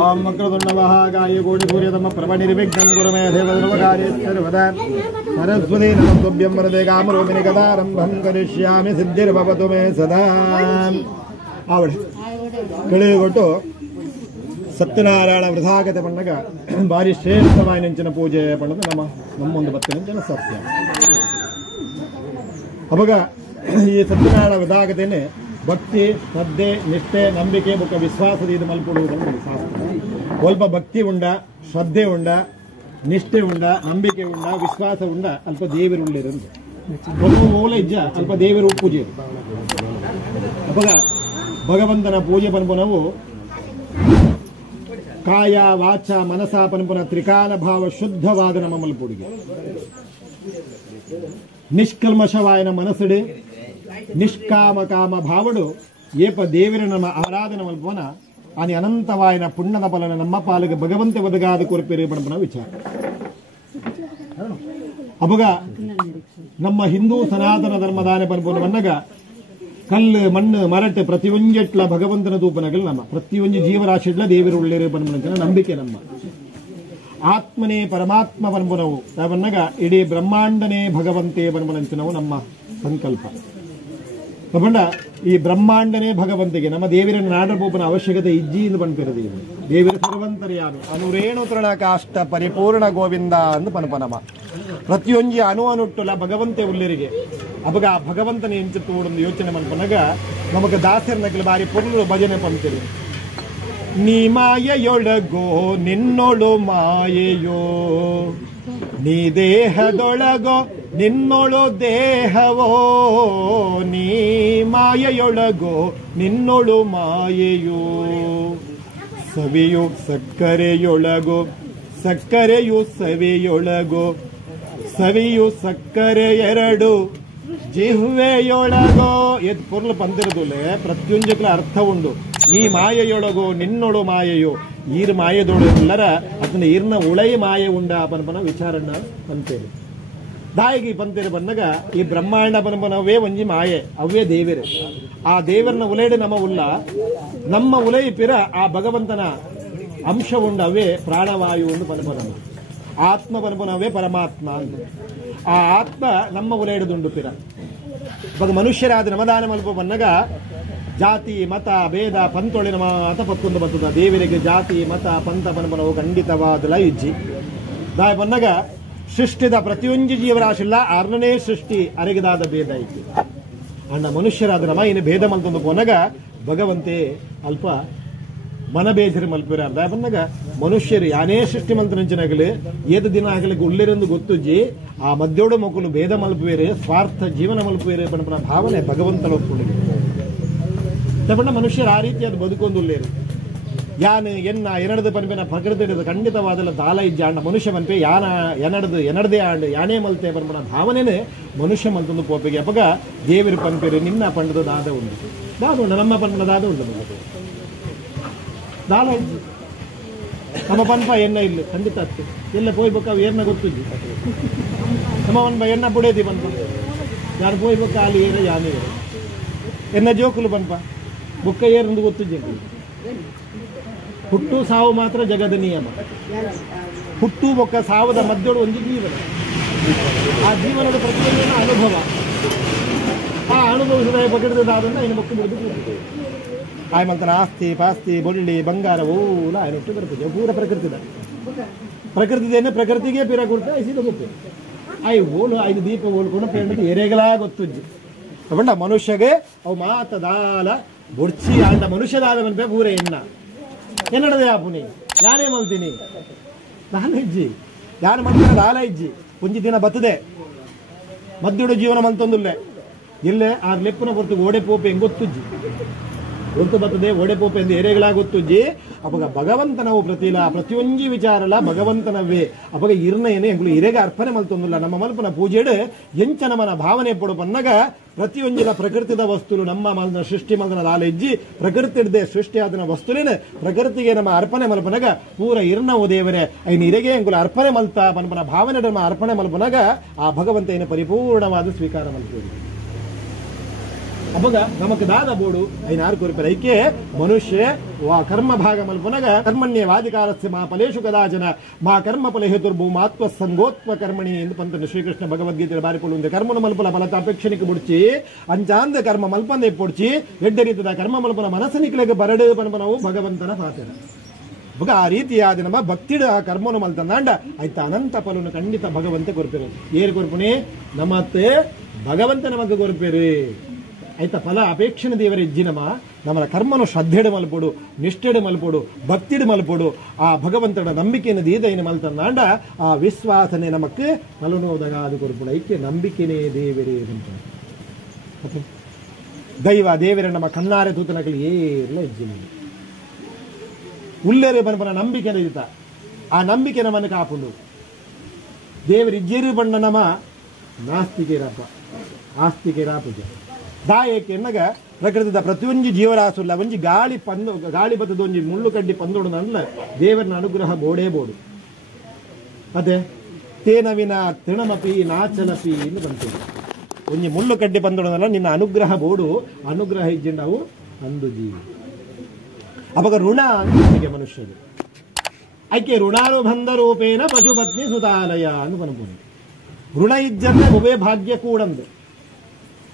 ಓಂ ವಕ್ರತುಂಡಮಹಾಕಾಯ ಕೋಟಿಸೂರ್ಯತಮ ಪ್ರಭ ನಿರ್ವಿಘ್ನಂ ಕುರು ಮೇ ದೇವ ಸರ್ವಕಾರ್ಯೇಷು ಸರ್ವದಾ ಸರಸ್ವತಿ ನಮಸ್ತುಭ್ಯಂ ವರದೆ ಕಾಮರೂಪಿಣಿ ಕದಾರಂಭಂ ಕರಿಷ್ಯಾಮಿ ಸಿದ್ಧಿರ್ಭವತು ಮೇ ಸದಾ. ಆವಡೆ ಕಳೆಗೊಟ್ಟು ಸತ್ಯನಾರಾಯಣ ವೃಥಾಗತೆ ಪಂಡಗ ಭಾರಿ ಶ್ರೇಷ್ಠವಾಗಿ ನೆಂಚಿನ ಪೂಜೆ ಪಂಡದು ನಮ್ಮೊಂದು ಬತ್ತು ನೆಂಚಿನ ಸತ್ಯ. ಅವಾಗ ಈ ಸತ್ಯನಾರಾಯಣ ವೃಥಾಗತೆನೆ ಭಕ್ತಿ ಶ್ರದ್ಧೆ ನಿಷ್ಠೆ ನಂಬಿಕೆ ಬುಕ್ಕ ವಿಶ್ವಾಸದ ಇದು ಮಲ್ಪಡುವುದನ್ನು ಶಾಸ್ತ್ರ. ಸ್ವಲ್ಪ ಭಕ್ತಿ ಉಂಡ, ಶ್ರದ್ಧೆ ಉಂಡ, ನಿಷ್ಠೆ ಉಂಡ, ನಂಬಿಕೆ ಉಂಡ, ವಿಶ್ವಾಸ ಉಂಡ ಅಲ್ಪ ದೇವರು ಉಳ್ಳಿರಂದು ಒಬ್ಬ ಮೂಲ ಇಜ್ಜ ಅಲ್ಪ ದೇವರು ಪೂಜೆ. ಅವಾಗ ಭಗವಂತನ ಪೂಜೆ ಪನ್ಪುನವು ಕಾಯ ವಾಚ ಮನಸ ಪನ್ಪುನ ತ್ರಿಕಾಲ ಭಾವ ಶುದ್ಧವಾದ ನಮ್ಮ ಮಲ್ಪುಡಿಗೆ ನಿಷ್ಕಲ್ಮಶವಾಯನ ಮನಸ್ಸುಡು ನಿಷ್ಕಾಮ ಕಾಮ ಭಾವಡು ಏಪ ದೇವರ ನಮ್ಮ ಆರಾಧನೆ ಮಲ್ಪನ ಆನಿ ಅನಂತವಾಯನ ಪುಣ್ಯದ ಫಲನ ನಮ್ಮ ಪಾಲಿಗೆ ಭಗವಂತ ಒದಗಾದ ಕೊರಪೇರಿ ಪಣಪನ ವಿಚಾರ. ಅವಾಗ ನಮ್ಮ ಹಿಂದೂ ಸನಾತನ ಧರ್ಮದಾನೆ ಪನ್ಪುನ ಬನ್ನಗ ಕಲ್ಲು ಮಣ್ಣು ಮರಟು ಪ್ರತಿಯೊಂಜೆಟ್ಲ ಭಗವಂತನ ತೂಪನಗಳು ನಮ್ಮ ಪ್ರತಿಯೊಂದು ಜೀವರಾಶಿಡ್ಲ ದೇವರು ಒಳ್ಳೆಯ ಪನ್ಪನ ನಂಬಿಕೆ ನಮ್ಮ ಆತ್ಮನೇ ಪರಮಾತ್ಮ ಪನ್ಪುನವು ಬನ್ನಗ ಇಡೀ ಬ್ರಹ್ಮಾಂಡನೇ ಭಗವಂತೆ ಪನ್ಪನಂಚಿನವು ನಮ್ಮ ಸಂಕಲ್ಪ. ಪಂಡ ಈ ಬ್ರಹ್ಮಾಂಡನೇ ಭಗವಂತಿಗೆ ನಮ್ಮ ದೇವರನ್ನು ನಾಡಪೋಪನ ಅವಶ್ಯಕತೆ ಇಜ್ಜಿ ಎಂದು ಪನ್ಪಿರದು. ದೇವರ ಸರ್ವಂತರ್ಯಾಮಿ ಅನುರೇಣು ತೃಣಕಾಷ್ಟ ಪರಿಪೂರ್ಣ ಗೋವಿಂದ ಅಂದು ಪನ್ಪನಮ ಪ್ರತಿಯೊಂದು ಅನುಟ್ಟುಲ ಭಗವಂತೆ ಉಳ್ಳರಿಗೆ ಅವಾಗ ಭಗವಂತನ ಎಂಚಿತ್ತು ಒಂದು ಯೋಚನೆ ಮನ್ಪನಾಗ ನಮಗೆ ದಾಸರನಕ್ಕೆ ಬಾರಿ ಪುರ್ರು ಭಜನೆ ಪಂಪಿರಿ. ನೀ ಮಾಯೆಯೊಳಗೋ ನಿನ್ನೊಳು ಮಾಯೆಯೋ, ನೀ ದೇಹದೊಳಗೋ ನಿನ್ನೊಳು ದೇಹವೋ, ನೀ ಮಾಯೆಯೊಳಗೋ ನಿನ್ನೊಳು ಮಾಯೆಯೋ, ಸವಿಯು ಸಕ್ಕರೆಯೊಳಗೋ ಸಕ್ಕರೆಯು ಸವಿಯೊಳಗೋ, ಸವಿಯು ಸಕ್ಕರೆ ಎರಡು ಜಿಹ್ವೆಯೊಳಗೋ. ಎದ್ ಪೊರ್ಲು ಪಂದಿರದುಲೆ ಪ್ರತಿಯೊಂದಕ್ಕಲ ಅರ್ಥ ಉಂಡು. ನೀ ಮಾಯೆಯೊಳಗೋ ನಿನ್ನೊಳು ಮಾಯೆಯೋ, ಈರ್ ಮಾಯದೊಳಲ್ಲರ ಅದನ್ನ ಈರ್ನ ಉಳೈ ಮಾಯೆ ಉಂಡ ಪನ್ಪನ ವಿಚಾರಣ ಅಂತೇಳಿ ದಾಯಿಗೆ ಪಂತೇರಿ ಬಂದಾಗ ಈ ಬ್ರಹ್ಮಾಂಡ ಪನ್ಪನವೇ ಒಂಜಿ ಮಾಯೆ ಅವೇ ದೇವರೇ. ಆ ದೇವರನ್ನ ಉಲೇಡು ನಮ್ಮ ಉಲ್ಲ ನಮ್ಮ ಉಲೈ ಪಿರ ಆ ಭಗವಂತನ ಅಂಶ ಉಂಡವೇ ಪ್ರಾಣವಾಯು ಒಂದು ಪನ್ಪನ ಆತ್ಮ ಪನ್ಪನವೇ ಪರಮಾತ್ಮ ಅಂತ. ಆ ಆತ್ಮ ನಮ್ಮ ಉಲೇಡುದುಂಡು ಪಿರ ಇವಾಗ ಮನುಷ್ಯರಾದ ನಮದಾನ ಮಲ್ಪ ಬನ್ನಗ ಜಾತಿ ಮತ ಭೇದ ಪಂತೊಳಿನ ಮಾತ ಪತ್ತೊಂದು ಬರ್ತದ. ದೇವರಿಗೆ ಜಾತಿ ಮತ ಪಂಥ ಪನ್ಪನವು ಖಂಡಿತವಾದಲ ಇಜ್ಜಿ ದಾಯ ಬನ್ನಗ ಸೃಷ್ಟಿದ ಪ್ರತಿಯೊಂದು ಜೀವರಾಶಿಲ್ಲ ಆರನೇ ಸೃಷ್ಟಿ ಅರಗಿದಾದ ಭೇದ ಐತಿ. ಅಣ್ಣ ಮನುಷ್ಯರಾದ ನಮ ಇನ್ನು ಭೇದ ಮಲ್ತೊಂದು ಪೋನಾಗ ಭಗವಂತೆ ಅಲ್ಪ ಮನ ಬೇಜರಿ ಮಲ್ಪಿರ ದಾಯ ಬನ್ನಗ ಮನುಷ್ಯರು ಯಾನೇ ಸೃಷ್ಟಿ ಮಂತ್ರನಂಚಿನಾಗಲಿ ಏದು ದಿನ ಆಗಲಿಕ್ಕೆ ಉಳ್ಳಿರಂದು ಗೊತ್ತುಜ್ಜಿ ಆ ಮಧ್ಯೋಡು ಮಕ್ಕಳು ಭೇದ ಮಲ್ಪುವೇರೆ ಸ್ವಾರ್ಥ ಜೀವನ ಮಲ್ಪುವೇರೆ ಪನ್ಪನ ಭಾವನೆ ಭಗವಂತನ ಒಪ್ಪಿಗೆ ತಗೊಂಡ ಮನುಷ್ಯರು ಆ ರೀತಿ ಅದು ಬದುಕೊಂದುಲ್ಲೇರು. ಯಾನ್ ಎನ್ನ ಎನಡದು ಪನ್ಪೆನ ಪ್ರಕೃತಿ ಹಿಡಿದು ಖಂಡಿತವಾದಲ್ಲ ದಾಲ ಇಜ್ಜ ಅಂಡ ಮನುಷ್ಯ ಮನ್ಪೆ ಯಾನ ಎನಡದೇ ಆಂಡ್ ಯಾನೇ ಮಲ್ತೆ ಪನ್ಪನ ಭಾವನೆನೇ ಮನುಷ್ಯ ಮಲ್ತೊಂದು ಪೋಪಿಗೆ ಅಪಗ ದೇವರು ಪನ್ಪೇರು ನಿನ್ನ ಪಂಡದ ದಾದ ಉಂಟು ದಾದ ಉಂಡು ನಮ್ಮ ಪನ್ಪನ ದಾದ ಉಂಟು ದಾಲ ಇಜ್ಜಿ ನಮ್ಮ ಪನ್ಪ ಎನ್ನ ಇಲ್ಲ ಖಂಡಿತ ಅತ್ತು ಎಲ್ಲ ಪೋಯ್ಬೇಕ ಅವು ಏರ್ನ ಗೊತ್ತಿದ್ದಿ ನಮ್ಮ ಪನ್ಪ ಎನ್ನ ಬುಡೇದಿ ಪನ್ಪ ಯಾರು ಪೋಯ್ಬೇಕ ಅಲ್ಲಿ ಏರ ಯಾನೇ ಎನ್ನ ಜೋಕುಲು ಪನ್ಪ ಬುಕ್ಕ ಏರಂದು ಗೊತ್ತಿದ್ದೆ. ಹುಟ್ಟು ಸಾವು ಮಾತ್ರ ಜಗದ ನಿಯಮ. ಹುಟ್ಟು ಬೊಕ್ಕ ಸಾವದ ಮಧ್ಯೊಳು ಒಂದು ಜೀವನ. ಆ ಜೀವನದ ಪ್ರತಿಯೊಂದು ಅನುಭವ. ಆ ಅನುಭವಿಸಿದ ಪ್ರಕೃತಿದಾದನ್ನ ಇನ್ನು ಬೊಕ್ಕ ಬಿಡುದು ಆಯ್ಮಂತನ ಆಸ್ತಿ ಪಾಸ್ತಿ ಬೊಳ್ಳಿ ಬಂಗಾರ ಊಲ ಆಯ್ನೊಟ್ಟು ಬರ್ತದೆ ಪೂರ ಪ್ರಕೃತಿದ ಪ್ರಕೃತಿದೇನೆ ಪ್ರಕೃತಿಗೆ ಪಿರ ಕೊಡ್ತಾ ಐಸಿದ ಗೊತ್ತು ಆಯ್ ಓಲು ಐದು ದೀಪ ಓಲ್ಕೊಂಡು ಪೇಂಡದು ಎರೆಗಳಾ ಗೊತ್ತುಜ್ಜಿ ತಗೊಂಡ ಮನುಷ್ಯಗೆ ಅವು ಮಾತದಾಲ ಬುಡ್ಚಿ ಆಂಡ ಮನುಷ್ಯದಾದ ಮನ್ಪೆ ಪೂರ ಎನ್ನಡದೆ ಆಪುನಿ ಯಾನೇ ಮಲ್ತೀನಿ ನಾನು ಇಜ್ಜಿ ಯಾರು ಮಲ್ತಿನ ದಾಲ ಇಜ್ಜಿ ಒಂಜಿ ದಿನ ಬತ್ತದೆ ಮದ್ದುಡು ಜೀವನ ಮಲ್ತೊಂದುಲ್ಲೆ ಇಲ್ಲೇ ಆ ಲೆಪ್ಪನ ಹೊರತು ಓಡೆ ಪೋಪೆ ಹೆಂಗೊತ್ತುಜ್ಜಿ ಗೊತ್ತು ಬರ್ತದೆ ಓಡೆ ಪೋಪೆ ಎಂದು ಎರೆಗಳಾ ಗೊತ್ತುಜ್ಜಿ ಅವಾಗ ಭಗವಂತನವು ಪ್ರತಿಯೊಂಜಿ ವಿಚಾರಲ್ಲ ಭಗವಂತನವೇ ಅವಾಗ ಇರ್ನ ಏನೇ ಎಂಗ್ಳು ಇರೆಗೆ ಅರ್ಪಣೆ ಮಲ್ತೊಂದಿಲ್ಲ ನಮ್ಮ ಮಲ್ಪನ ಪೂಜೆಡು ಎಂಚ ನಮ್ಮನ ಭಾವನೆ ಪಡು ಪನ್ನಗ ಪ್ರತಿಯೊಂದಿನ ಪ್ರಕೃತಿದ ವಸ್ತುಲು ನಮ್ಮ ಮಲ್ನ ಸೃಷ್ಟಿ ಮಲ್ದನ ದಾಲ ಇಜ್ಜಿ ಪ್ರಕೃತಿ ಹಿಡ್ದೆ ಸೃಷ್ಟಿ ಆದನ ವಸ್ತುಲೇನೆ ಪ್ರಕೃತಿಗೆ ನಮ್ಮ ಅರ್ಪಣೆ ಮಲ್ಪನಗ ಪೂರ ಇರ್ನ ಓ ದೇವರೇ ಐನ್ ಇರೆಗೆ ಎಂಗುಲ ಅರ್ಪಣೆ ಮಲ್ತ ಪನ್ಪನ ಭಾವನೆ ನಮ್ಮ ಅರ್ಪಣೆ ಮಲ್ಪನಗ ಆ ಭಗವಂತ ಏನು ಪರಿಪೂರ್ಣವಾದ ಸ್ವೀಕಾರ ಮಲ್ಪುವುದು ಅವಾಗ ನಮಕ್ ದಾದ ಬೋಡು ಐನಾರು ಕೊರಿಪರ ಐಕೆ ಮನುಷ್ಯ ವಾ ಕರ್ಮ ಭಾಗ ಮಲ್ಪನಗ ಕರ್ಮಣ್ಯ ವಾದಿಕಾರಸ್ಯ ಮಾ ಫಲೇಶು ಕದಾಚನ ಮಾ ಕರ್ಮ ಫಲ ಹೇತುರ್ಭೂ ಮಾತ್ವ ಸಂಗೋತ್ವ ಕರ್ಮಣಿ ಎಂದು ಪಂತನ ಶ್ರೀಕೃಷ್ಣ ಭಗವದ್ಗೀತೆ ಬಾರಿಕೊಳ್ಳುವಂತೆ ಕರ್ಮನ ಮಲ್ಪನ ಫಲತ ಅಪೇಕ್ಷಣಿಗೆ ಬುಡ್ಚಿ ಅಂಚಾಂದ ಕರ್ಮ ಮಲ್ಪಂದೆ ಪೊಡ್ಚಿ ಎಡ್ಡ ರೀತಿಯ ಕರ್ಮ ಮಲ್ಪನ ಮನಸ್ಸನಿಕ್ಲೆಗೆ ಬರಡು ಪನ್ಪನವು ಭಗವಂತನ ಪಾತ್ರ ಬಗ ಆ ರೀತಿಯಾದ ನಮ್ಮ ಭಕ್ತಿಡ ಆ ಕರ್ಮನು ಮಲ್ತಂದಾಂಡ ಆಯ್ತ ಅನಂತ ಫಲನು ಖಂಡಿತ ಭಗವಂತ ಕೊರ್ಪೇರು ಏರು ಕೊರ್ಪುನಿ ನಮ್ಮತ್ತೆ ಭಗವಂತ ನಮಗೆ ಕೊರ್ಪೇರು ಆಯ್ತ ಫಲ ಅಪೇಕ್ಷಣ ದೇವರ ಇಜ್ಜಿನಮ ನಮ್ಮ ಕರ್ಮನು ಶ್ರದ್ಧೆಡು ಮಲ್ಪೋಡು ನಿಷ್ಠೆಡು ಮಲ್ಪೋಡು ಭಕ್ತಿಡು ಮಲ್ಪೋಡು ಆ ಭಗವಂತನ ನಂಬಿಕೆಯನ್ನು ದೀದೈನ ಮಲ್ತಂದಾಂಡ ಆ ವಿಶ್ವಾಸನೆ ನಮಕ್ಕೆ ಫಲನು ಹೋದಾಗ ಅದು ಕೊರ್ಪುಡು ಐಕ್ಯ ನಂಬಿಕೆನೇ ದೇವರೇ ಅಂತ ದೈವ ದೇವರ ನಮ್ಮ ಕಣ್ಣಾರೆ ತೂತನಕಲಿ ಏರ್ಲ ಇಜ್ಜಿನ ಉಲ್ಲೇರೆ ಬನ್ಪನ ನಂಬಿಕೆ ಇತ ಆ ನಂಬಿಕೆ ನಮ್ಮನ್ನು ಕಾಪುಂಡು ದೇವರ ಇಜ್ಜೇರಿ ಬಣ್ಣ ನಮ್ಮ ನಾಸ್ತಿಕೇರಪ್ಪ ಆಸ್ತಿಕೇರ ಪೂಜೆ ದಾಯಕ್ಕೆ ಎನ್ನಗ ಪ್ರಕೃತಿದ ಪ್ರತಿಯೊಂದು ಜೀವರಾಸುಲ್ಲ ಒಂಜಿ ಗಾಳಿ ಬತ್ತದ ಒಂಜಿ ಮುಳ್ಳು ಕಡ್ಡಿ ಪಂದೋಡು ಅಂದ್ಲ ದೇವರನ ಅನುಗ್ರಹ ಬೋಡೇ ಬೋಡು ಅದೇ ತೇನವಿನ ತಿಣಮಪಿ ನಾಚಲಪಿ ಎಂದು ಬಂತೇವೆ ಒಂಜಿ ಮುಳ್ಳು ಕಡ್ಡಿ ಪಂದೋಡನಲ್ಲ ನಿನ್ನ ಅನುಗ್ರಹ ಬೋಡು ಅನುಗ್ರಹ ಇಜ್ಜಿಂಡವು ಅಂದು ಜೀವಿ ಅವಾಗ ಋಣ ಅಂತ ಮನುಷ್ಯರು ಐಕೆ ಋಣಾನುಬಂಧ ರೂಪೇಣ ಪಶುಪತ್ನಿ ಸುತಾಲಯ ಅಂತ ಪನ್ಪುನಿ ಋಣ ಇಜ್ಜಂದ್ರೆ ಉಭಯ ಭಾಗ್ಯ ಕೂಡಂದು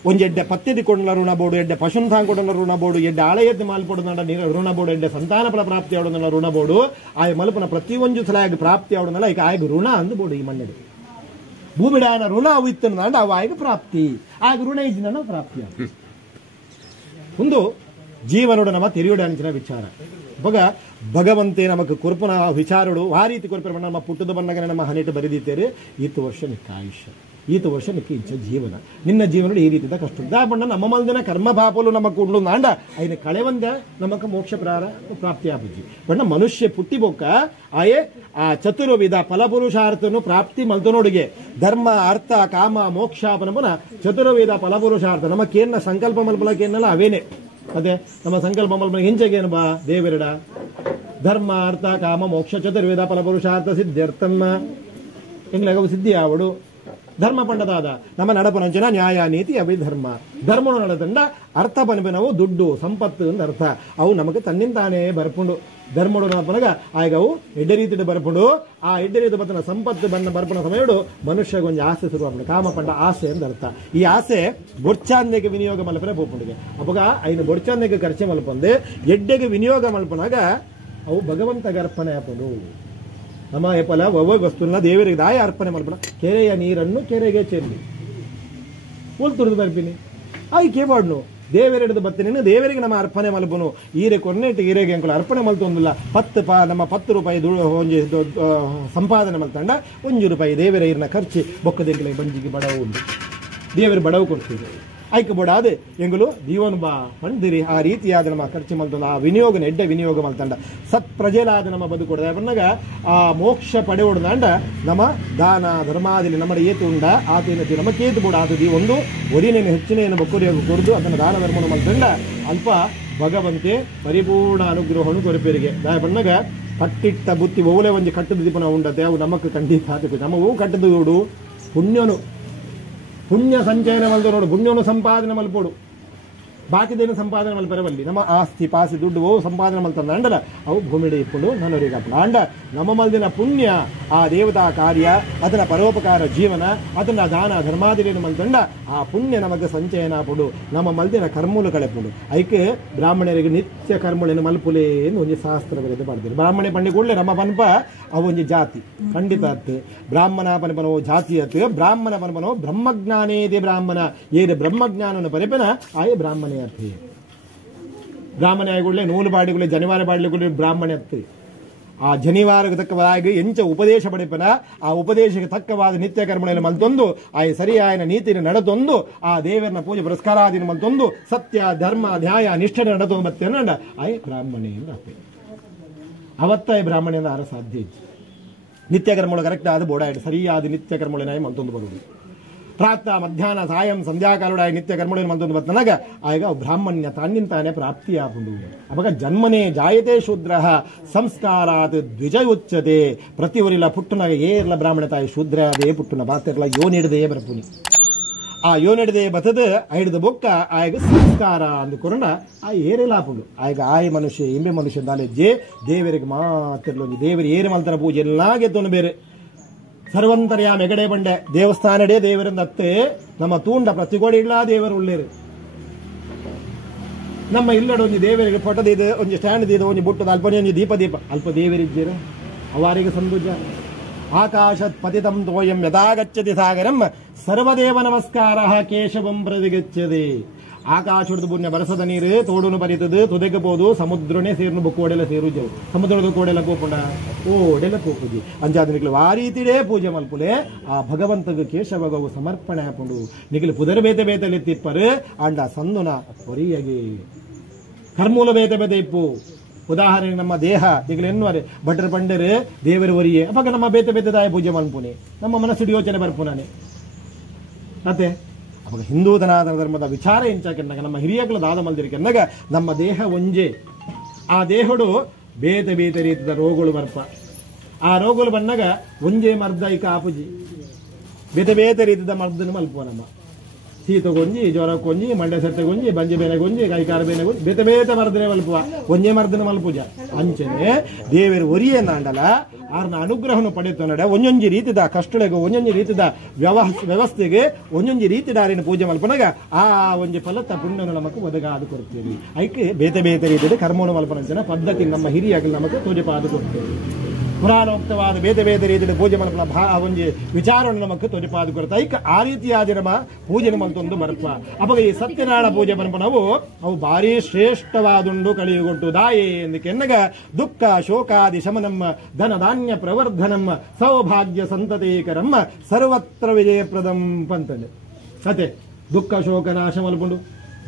ಒಂಜಿ ಎಡ್ಡೆ ಪತ್ತೆದಿ ಕೊಡಲ ಋಣ ಬೋಡು ಎಡ್ಡೆ ಪಶುನ್ ತಾಂಕೊಡಲ ಋಣ ಬೋಡು ಎಡ್ಡೆ ಆಳೆಯದ್ದು ಮಾಲ್ಪೊಡನಲ್ಲ ಋಣ ಬೋಡು ಎಡ್ಡೆ ಸಂತಾನ ಫಲ ಪ್ರಾಪ್ತಿ ಆವಡನಲ್ಲ ಋಣ ಬೋಡು ಆಯ ಮಲ್ಪನ ಪ್ರತಿಯೊಂದು ಸಲ ಆಗ ಪ್ರಾಪ್ತಿ ಆವಡನಲ್ಲ ಈಗ ಆಗ ಋಣ ಅಂದು ಬೋಡು ಈ ಮಣ್ಣೆಡೆ ಭೂಮಿಡಾಯನ ಋಣ ಅವು ಇತ್ತು ಅಂದ ಅವ ಆಗ ಪ್ರಾಪ್ತಿ ಆಗ ಋಣ ಇಜ್ಜಿನ ಪ್ರಾಪ್ತಿ ಒಂದು ಜೀವನೋಡ ನಮ್ಮ ತಿರಿಯೋಡ ಅಂಚಿನ ವಿಚಾರ ಬಗ ಭಗವಂತೆ ನಮಕ್ ಕೊರ್ಪನ ವಿಚಾರಗಳು ಆ ರೀತಿ ಕೊರ್ಪನ ನಮ್ಮ ಪುಟ್ಟದ ಬಣ್ಣಗನೆ ನಮ್ಮ ಹನೆಟ್ಟು ಬರೆದಿದ್ದೇವೆ ಈತು ವರ್ಷ ನಿಕ್ಕ ಆಯುಷ್ಯ ಈತು ವರ್ಷ ನಿಕ್ಕ ಇಂಚ ಜೀವನ ನಿನ್ನ ಜೀವನ ಈ ರೀತಿಯ ಕಷ್ಟ ಬಣ್ಣ ನಮ್ಮ ಮಲ್ದಿನ ಕರ್ಮ ಪಾಪಲು ನಮಕ್ ಉಂಡು ನಾಂಡ ಐನ ಕಳೆವಂದ ನಮಕ್ ಮೋಕ್ಷ ಪ್ರಾಪ್ತಿ ಆಪುಜಿ ಬಣ್ಣ ಮನುಷ್ಯ ಪುಟ್ಟಿ ಬೊಕ್ಕ ಆಯೇ ಆ ಚತುರ್ವಿಧ ಫಲಪುರುಷಾರ್ಥನು ಪ್ರಾಪ್ತಿ ಮಲ್ತನೋಡಿಗೆ ಧರ್ಮ ಅರ್ಥ ಕಾಮ ಮೋಕ್ಷ ಪನಪನ ಚತುರ್ವಿಧ ಫಲಪುರುಷಾರ್ಥ ನಮಕ್ಕೇನ ಸಂಕಲ್ಪ ಮಲ್ಪಲಕ್ಕೇನಲ್ಲ ಅವೇನೆ ಅದೇ ನಮ್ಮ ಸಂಕಲ್ಪ ಮಲ್ಪನ ಹಿಂಚೆಗೇನು ಬಾ ದೇವರಿಡ ಧರ್ಮ ಅರ್ಥ ಕಾಮ ಮೋಕ್ಷ ಚತುರ್ವೇದ ಫಲಪುರುಷಾರ್ಥ ಸಿದ್ಧಾರ್ಥನ್ನ ಎಂಗ್ಲಾಗ ಸಿದ್ಧಿ ಆವಡು ಧರ್ಮ ಪಂಡದಾದ ನಮ್ಮ ನಡಪನಂಚಿನ ನ್ಯಾಯ ನೀತಿ ಅಭಿಧರ್ಮ ಧರ್ಮ ನಡದಂಡ ಅರ್ಥ ಪನಿಪೆ ನಾವು ದುಡ್ಡು ಸಂಪತ್ತು ಅಂತ ಅರ್ಥ ಅವು ನಮಗೆ ತನ್ನಿಂತಾನೇ ಬರ್ಪುಂಡು ಧರ್ಮಡು ನಡಪನಗ ಆಗ ಅವು ಎಡ್ಡೆ ರೀತಿ ಬರ್ಪುಂಡು ಆ ಎಡ್ಡೆ ರೀತಿ ಬತ್ತನ ಸಂಪತ್ತು ಬಣ್ಣ ಬರ್ಪಣ ಸಮಯಡು ಮನುಷ್ಯಗೊಂದು ಆಸೆ ಶುರು ಕಾಮ ಪಂಡ ಆಸೆ ಅಂತ ಅರ್ಥ ಈ ಆಸೆ ಬೊಡ್ಚಾಂದೆಗೆ ವಿನಿಯೋಗ ಮಲ್ಪನೆ ಬೋಪುಂಡಿಗೆ ಅವಾಗ ಐನು ಬೊಡ್ಚಾಂದೆಗೆ ಖರ್ಚೆ ಮಲ್ಪಂದೆ ಎಡ್ಡೆಗೆ ವಿನಿಯೋಗ ಮಲ್ಪನಾಗ ಅವು ಭಗವಂತಗ ಅರ್ಪಣೆ ಹಾಪಡು ನಮ್ಮ ಏಪಲ ಒವ್ವ ವಸ್ತುನ ದೇವರಿಗೆ ದಾಯ ಅರ್ಪಣೆ ಮಲ್ಪನ ಕೆರೆಯ ನೀರನ್ನು ಕೆರೆಗೆ ಚೆಲ್ಲಿ ಉಲ್ತುರ್ದು ಬರ್ತೀನಿ ಆಯ್ ಕೇಬಾಡ್ನು ದೇವರೆಡ್ದು ಬತ್ತನೇನು ದೇವರಿಗೆ ನಮ್ಮ ಅರ್ಪಣೆ ಮಲ್ಪನು ಈರೆ ಕೊನ್ನೆಟ್ಟು ಈರೆಗೆ ಅಂಕಲು ಅರ್ಪಣೆ ಮಲ್ತೊಂದಿಲ್ಲ ನಮ್ಮ 10 ರೂಪಾಯಿ ಒಂಜಿ ಸಂಪಾದನೆ ಮಲ್ತಂಡ 1 ರೂಪಾಯಿ ದೇವರ ಈರಿನ ಖರ್ಚು ಬೊಕ್ಕದೆಂಗಿಲೆ ಬಂಜಿಗೆ ಬಡವು ಉಂಟು ದೇವರು ಬಡವು ಕೊಡ್ತೀವಿ ಆಯ್ಕೆ ಬೋಡಾದೆ ಎಂಗಲು ಜೀವನ ಬಾ ಪಂದಿರಿ ಆ ರೀತಿಯಾದ ನಮ್ಮ ಖರ್ಚು ಮಲ್ತಂಡ ಆ ವಿನಿಯೋಗ ಎಡ್ಡೆ ವಿನಿಯೋಗ ಮಲ್ತಂಡ ಸತ್ ಪ್ರಜೆಲಾದ ನಮ್ಮ ಬದುಕೊಡದ ಬಂದಾಗ ಆ ಮೋಕ್ಷ ಪಡೆಯೋಡ್ದಂಡ ನಮ್ಮ ದಾನ ಧರ್ಮಾದಿಲಿ ನಮ್ಮ ಏತು ಉಂಡ ಆತೇನತಿ ನಮ್ಮ ಕೇತು ಬೋಡ ಆತದಿ ಒಂದು ಒರಿನೇನು ಹೆಚ್ಚಿನ ಬೊಕ್ಕರಿಯಾಗಿ ಕೊಡ್ದು ಅದನ್ನು ದಾನ ಧರ್ಮವನ್ನು ಮಲ್ತಂಡ ಅಲ್ಪ ಭಗವಂತೆ ಪರಿಪೂರ್ಣ ಅನುಗ್ರಹವನ್ನು ಕೊರಪೇರಿಗೆ ದಾಯ ಬಂದಾಗ ಕಟ್ಟಿಟ್ಟ ಬುತ್ತಿ ಓಲೆ ಒಂಜಿ ಕಟ್ಟದ ದೀಪನ ಉಂಡತೆ ಅವು ನಮಕ್ ಖಂಡಿತ ಆತಕ್ಕೆ ನಮ್ಮ ಹೂ ಕಟ್ಟದ ನೋಡು ಪುಣ್ಯ ಸಂಚಯನ ಮಲ್ದು ನೋಡು ಪುಣ್ಯನು ಸಂಪಾದನೆ ಮಲ್ಪೋಡು ಬಾಕಿದೇನು ಸಂಪಾದನೆ ಮಲ್ಪರವಲ್ಲಿ ನಮ್ಮ ಆಸ್ತಿ ಪಾಸಿ ದುಡ್ಡು ಸಂಪಾದನೆ ಮಲ್ತಂದ ಅಂಡಲ ಅವು ಭೂಮಿಡೆ ಇಪ್ಪುಂಡು ನನ್ನವರಿಗೆ ಅಂಡ ನಮ್ಮ ಮಲ್ದಿನ ಪುಣ್ಯ ಆ ದೇವತಾ ಕಾರ್ಯ ಅದನ್ನ ಪರೋಪಕಾರ ಜೀವನ ಅದನ್ನ ದಾನ ಧರ್ಮಾದಿರೇನು ಮಲ್ತಂಡ ಆ ಪುಣ್ಯ ನಮಗೆ ಸಂಚಯನ ಪುಡು ನಮ್ಮ ಮಲ್ದಿನ ಕರ್ಮೂಲು ಕಳೆಪುಡು ಐಕೆ ಬ್ರಾಹ್ಮಣರಿಗೆ ನಿತ್ಯ ಕರ್ಮುಳನ್ನು ಮಲ್ಪುಲೆ ಎಂದು ಒಂದು ಶಾಸ್ತ್ರ ಬರೆದು ಮಾಡ್ತಾರೆ ಬ್ರಾಹ್ಮಣೆ ಪಂಡಿ ಕೂಡಲೇ ನಮ್ಮ ಪನ್ಪ ಅವು ಒಂದು ಜಾತಿ ಖಂಡಿತ ಅತ್ತೆ ಬ್ರಾಹ್ಮಣ ಪನಪನೋ ಜಾತಿ ಅತ್ತೆ ಬ್ರಾಹ್ಮಣ ಪನಪನೋ ಬ್ರಹ್ಮಜ್ಞಾನೇದೇ ಬ್ರಾಹ್ಮಣ ಏದೆ ಬ್ರಹ್ಮಜ್ಞಾನವನ್ನು ಪರಿಪನ ಆಯೇ ಬ್ರಾಹ್ಮಣ ಅರ್ಥಿ ಬ್ರಾಹ್ಮಣ ಆಗುಳ್ಳೆ ನೂಲು ಬಾಡಿಗುಳ್ಳೆ ಜನಿವಾರ ಬಾಡ್ಲಿಗುಳ್ಳೆ ಬ್ರಾಹ್ಮಣ ಅತ್ತೆ ಆ ಜನಿವಾರಕ್ಕೆ ತಕ್ಕವಾಗಿ ಎಂಚ ಉಪದೇಶ ಪಡೆಪನ ಆ ಉಪದೇಶಕ್ಕೆ ತಕ್ಕವಾದ ನಿತ್ಯ ಕರ್ಮಗಳಲ್ಲಿ ಮಲ್ತೊಂದು ಆ ಸರಿಯಾದ ನೀತಿನ ನಡೆದೊಂದು ಆ ದೇವರನ್ನ ಪೂಜೆ ಪುರಸ್ಕಾರಾದಿನ ಮಲ್ತೊಂದು ಸತ್ಯ ಧರ್ಮ ನ್ಯಾಯ ನಿಷ್ಠೆ ನಡೆದೊಂದು ಮತ್ತೆ ನಂಡ ಆಯ್ ಬ್ರಾಹ್ಮಣೆಯಿಂದ ಅತ್ತೆ ಅವತ್ತಾಯ ಬ್ರಾಹ್ಮಣೆಯಿಂದ ಆರ ಸಾಧ್ಯ ಇತ್ತು ನಿತ್ಯ ಕರ್ಮಗಳು ಕರೆಕ್ಟ್ ಆದ ಬೋಡಾಯಿಡು ಸರಿಯಾದ ನಿತ್ಯ ಕರ್ಮಗಳನ್ನಾಗಿ ಮಲ್ತೊಂದು ಬರುವುದು ಪ್ರಾತಃ ಮಧ್ಯಾಹ್ನ ಸಾಯಂ ಸಂಧ್ಯಾಕಾಲುಡಾಯಿ ನಿತ್ಯ ಕರ್ಮಗಳನ್ನು ಮಲ್ತೊಂದು ಬರ್ತನಾಗ ಆಗ ಬ್ರಾಹ್ಮಣ್ಯ ತಾನ್ನಿಂತಾನೆ ಪ್ರಾಪ್ತಿಯಾಪುಂಡು ಅವಾಗ ಜನ್ಮನೆ ಜಾಯತೆ ಶೂದ್ರ ಸಂಸ್ಕಾರಾತ್ ದ್ವಿಜಯುಚ್ಯತೆ ಪ್ರತಿವರಿಲ್ಲ ಪುಟ್ಟನಾಗ ಏರ್ಲ ಬ್ರಾಹ್ಮಣ ತಾಯಿ ಶೂದ್ರ ಅದೇ ಪುಟ್ಟನ ಬಾತಿರ್ಲ ಯೋನಿಡದೇ ಬರಪುನಿ ಆ ಯೋನೆಡದೆ ಬತದ ಐಡ್ದ ಬೊಕ್ಕ ಆಯ್ಗ ಸಂಸ್ಕಾರ ಅಂದುಕೊಂಡ ಆ ಏರೆಲಾಪುಂಡು ಆಯ್ಗ ಆಯ್ ಮನುಷ್ಯ ಇಂಬೆ ಮನುಷ್ಯ ದಾಲೆಜ್ಜೆ ದೇವರಿಗೆ ಮಾತಿರ್ಲೊಂದು ದೇವರು ಏರು ಮಲ್ತರ ಪೂಜೆ ಎಲ್ಲಾ ಗೆದ್ದೊಂದು ಬೇರೆ ಸರ್ವಂತರ್ಯಾಮ ಎಗಡೆ ಬಂಡೆ ದೇವಸ್ಥಾನಡೇ ದೇವರಿಂದ ಅತ್ತೆ ನಮ್ಮ ತೂಂಡ ಪ್ರತಿಗೋಡಿ ಇಲ್ಲ ದೇವರು ಉಳ್ಳೇರು ನಮ್ಮ ಇಲ್ಲಡ ಒಂದು ದೇವರಿಗೆ ಫೋಟೋದ ಇದೆ ಒಂದು ಸ್ಟ್ಯಾಂಡ್ ಇದೆ ಒಂದು ಬುಟ್ಟದ ಅಲ್ಪ ಒಂದು ದೀಪ ಅಲ್ಪ ದೇವರಿದ್ದೀರ ಅವರಿಗೆ ಸಂದುಜ ಆಕಾಶತ್ ಪತಿತಂ ತೋಯಂ ಯಥಾಗಚ್ಚತಿ ಸಾಗರಂ ಸರ್ವದೇವ ನಮಸ್ಕಾರ ಕೇಶವಂ ಪ್ರತಿಗಚ್ಚದೆ ಆಕಾಶದ ಪುಣ್ಯ ಬರಸದ ನೀರು ತೋಡುನು ಬರೀತದೆ ತುದೆಗಬಹುದು ಸಮುದ್ರನೇ ಸೇರ್ನು ಬುಕ್ಕೋಡೆಲ್ಲ ಸೇರುಜವು ಸಮುದ್ರದ ಕೋಡೆಲ್ಲ ಪೋಪುಂಡ ಓಡೆಲ್ಲ ಪೋಪುಜಿ ಅಂಜಾದ ನಿಖಲು ಆ ರೀತಿಯೇ ಪೂಜೆ ಮಲ್ಪುಲೆ ಆ ಭಗವಂತಗ ಕೇಶವಗವು ಸಮರ್ಪಣೆ ಹಾಕೊಂಡು ನಿಖಲು ಪುದರ ಬೇತೆ ಬೇತಲ್ಲಿ ತಿಪ್ಪರು ಅಂಡ ಸಂದುನ ಹೊರಿಯಗೆ ಕರ್ಮೂಲ ಬೇತೆ ಬೇತೆ ಇಪ್ಪು ಉದಾಹರಣೆಗೆ ನಮ್ಮ ದೇಹ ನಿಖಲು ಎನ್ನುವರೆ ಭಟ್ರ ಪಂಡರು ದೇವರ ಹೊರಿಯೇ ಅವಾಗ ನಮ್ಮ ಬೇತೆ ಬೇತೆದಾಯ ಪೂಜೆ ಮಲ್ಪುನೆ ನಮ್ಮ ಮನಸ್ಸಿಡಿ ಯೋಚನೆ ಬರ್ಪುನಾನೆ ಮತ್ತೆ ಅವಾಗ ಹಿಂದೂ ಸನಾತನ ಧರ್ಮದ ವಿಚಾರ ಎಂಚಾಕೆನ್ನಾಗ ನಮ್ಮ ಹಿರಿಯಗಳ ದಾದ ಮಲ್ದಿರಿಕೆನ್ನಾಗ ನಮ್ಮ ದೇಹ ಒಂಜೆ ಆ ದೇಹಡು ಬೇತೆ ಬೇತೆ ರೀತಿಯ ರೋಗಗಳು ಬರ್ಪ ಆ ರೋಗಗಳು ಬಂದಾಗ ಒಂಜೆ ಮರ್ದ ಇಕ ಆಪುಜಿ ಬೇತೆ ಬೇತೆ ರೀತಿಯ ಮರ್ದನ ಮಲ್ಪುವ ನಮ್ಮ ಶೀತಗೊಂಜಿ ಜ್ವರಕ್ಕೊಂಜಿ ಮಂಡ್ಯ ಸೆಟ್ಟೆಗೊಂಜಿ ಬಂಜೆ ಬೇನೆಗೊಂಜಿ ಕೈಕಾರ ಬೇನೆಗೊಂಜಿ ಬೇತೆ ಬೇತೆ ಮರ್ದನೆ ಮಲ್ಪುವ ಒಂಜೆ ಮರ್ದನ ಮಲ್ಪುಜ ಅಂಚನೆ ದೇವರು ಒರಿಯನ್ನ ಅಂಡಲ ಆರ್ನ ಅನುಗ್ರಹವನ್ನು ಪಡೆಯುತ್ತ ನಡೆ ಒಂದೊಂಜಿ ರೀತಿದ ಕಷ್ಟಳೆಗೆ ಒಂದೊಂಜಿ ರೀತಿದ ವ್ಯವಸ್ಥೆಗೆ ಒಂದೊಂಜಿ ರೀತಿ ದಾರಿನ ಪೂಜೆ ಮಲ್ಪನಾಗ ಆ ಒಂಜಿ ಫಲತ ಪುಣ್ಯನ ನಮಕ್ ಒದಗಾದು ಕೊಡ್ತೇವೆ ಐಕೆ ಬೇತೆ ಬೇತೆ ರೀತಿಯ ಕರ್ಮವನ್ನು ಮಲ್ಪನ ಪದ್ಧತಿ ನಮ್ಮ ಹಿರಿಯಾಗಲಿ ನಮಗೆ ತೋಜಪಾದು ಕೊಡ್ತೇವೆ ಪುರಾಣೋಕ್ತವಾದ ಬೇತೆ ಬೇತೆ ರೀತಿಯ ಪೂಜೆ ಮಲ್ಪನ ಒಂಜಿ ವಿಚಾರವನ್ನು ನಮಕ್ ತೋಜಪಾದು ಕೊಡ್ತಾ ಐಕ ಆ ರೀತಿಯಾದ ನಮ್ಮ ಪೂಜೆ ಮಲ್ತೊಂದು ಬರ್ಪ ಅವಾಗ ಈ ಸತ್ಯನಾರಾಯಣ ಪೂಜೆ ಮಲ್ಪನವು ಅವು ಭಾರಿ ಶ್ರೇಷ್ಠವಾದುಂಡು ಕಳಿಯುಗೊಟ್ಟು ದಾಯೆ ಎಂದಕ್ಕೆನ್ನಗ ದುಃಖ ಶೋಕಾದಿ ಶಮನಮ್ಮ ಧನ ಧಾನ್ಯ ಪ್ರವರ್ಧನಂ ಸೌಭಾಗ್ಯ ಸಂತತೇಕರಮ್ಮ ಸರ್ವತ್ರ ವಿಜಯಪ್ರದಂ ಪಂತನೆ ಸತೆ ದುಃಖ ಶೋಕ ನಾಶ ಮಲ್ಪುಂಡು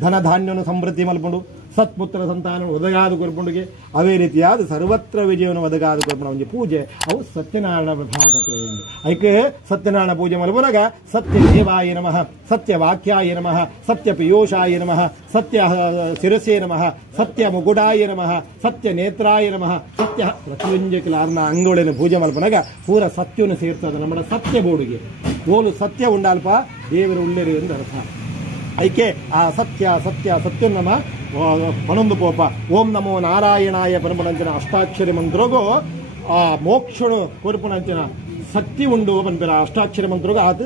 ಧನ ಧಾನ್ಯವನ್ನು ಸಮೃದ್ಧಿ ಮಲ್ಪುಂಡು ಸತ್ಪುತ್ರ ಸಂತಾನ ಒದಗಾದು ಕೊರ್ಪುಂಡಿಗೆ ಅವೇ ರೀತಿಯಾದ ಸರ್ವತ್ರ ವಿಜಯವನ್ನು ಒದಗಾದು ಕೊರ್ಪುಣ ಒಂದು ಪೂಜೆ ಅವು ಸತ್ಯನಾರಾಯಣ ವಿಭಾಗತೆ ಐಕೆ ಸತ್ಯನಾರಾಯಣ ಪೂಜೆ ಮಲ್ಪುನಾಗ ಸತ್ಯ ದೇವಾಯ ನಮಃ ಸತ್ಯ ವಾಕ್ಯಾಯ ನಮಃ ಸತ್ಯ ಪಿಯೂಷಾಯ ನಮಃ ಸತ್ಯ ಶಿರಸೇ ನಮಃ ಸತ್ಯ ಮುಗುಡಾಯ ನಮಃ ಸತ್ಯ ನೇತ್ರಾಯ ನಮಃ ಸತ್ಯ ಪ್ರತಿಯೊಂಜಕ್ಲಾರ್ನ ಅಂಗೋಳಿನ ಪೂಜೆ ಮಲ್ಪನಾಗ ಪೂರ ಸತ್ಯವನ್ನು ಸೇರ್ತದೆ ನಮ್ಮ ಸತ್ಯ ಬೋಡಿಗೆ ಓಲು ಸತ್ಯ ಉಂಡಾಲ್ಪ ದೇವರು ಉಳ್ಳೇರು ಎಂದು ಅರ್ಥ ಐಕೆ ಆ ಸತ್ಯ ಸತ್ಯ ಸತ್ಯ ನಮ್ಮ ಪನೊಂದು ಪೋಪ ಓಂ ನಮೋ ನಾರಾಯಣಾಯ ಪರಮನಂಚನ ಅಷ್ಟಾಕ್ಷರಿ ಮಂತ್ರೋಗೋ ಆ ಮೋಕ್ಷನು ಕೊರ್ಪುನಂಚನ ಶಕ್ತಿ ಉಂಡು ಪನ್ಪೆರ ಅಷ್ಟಾಕ್ಷರಿ ಮಂತ್ರೋಗ ಆತ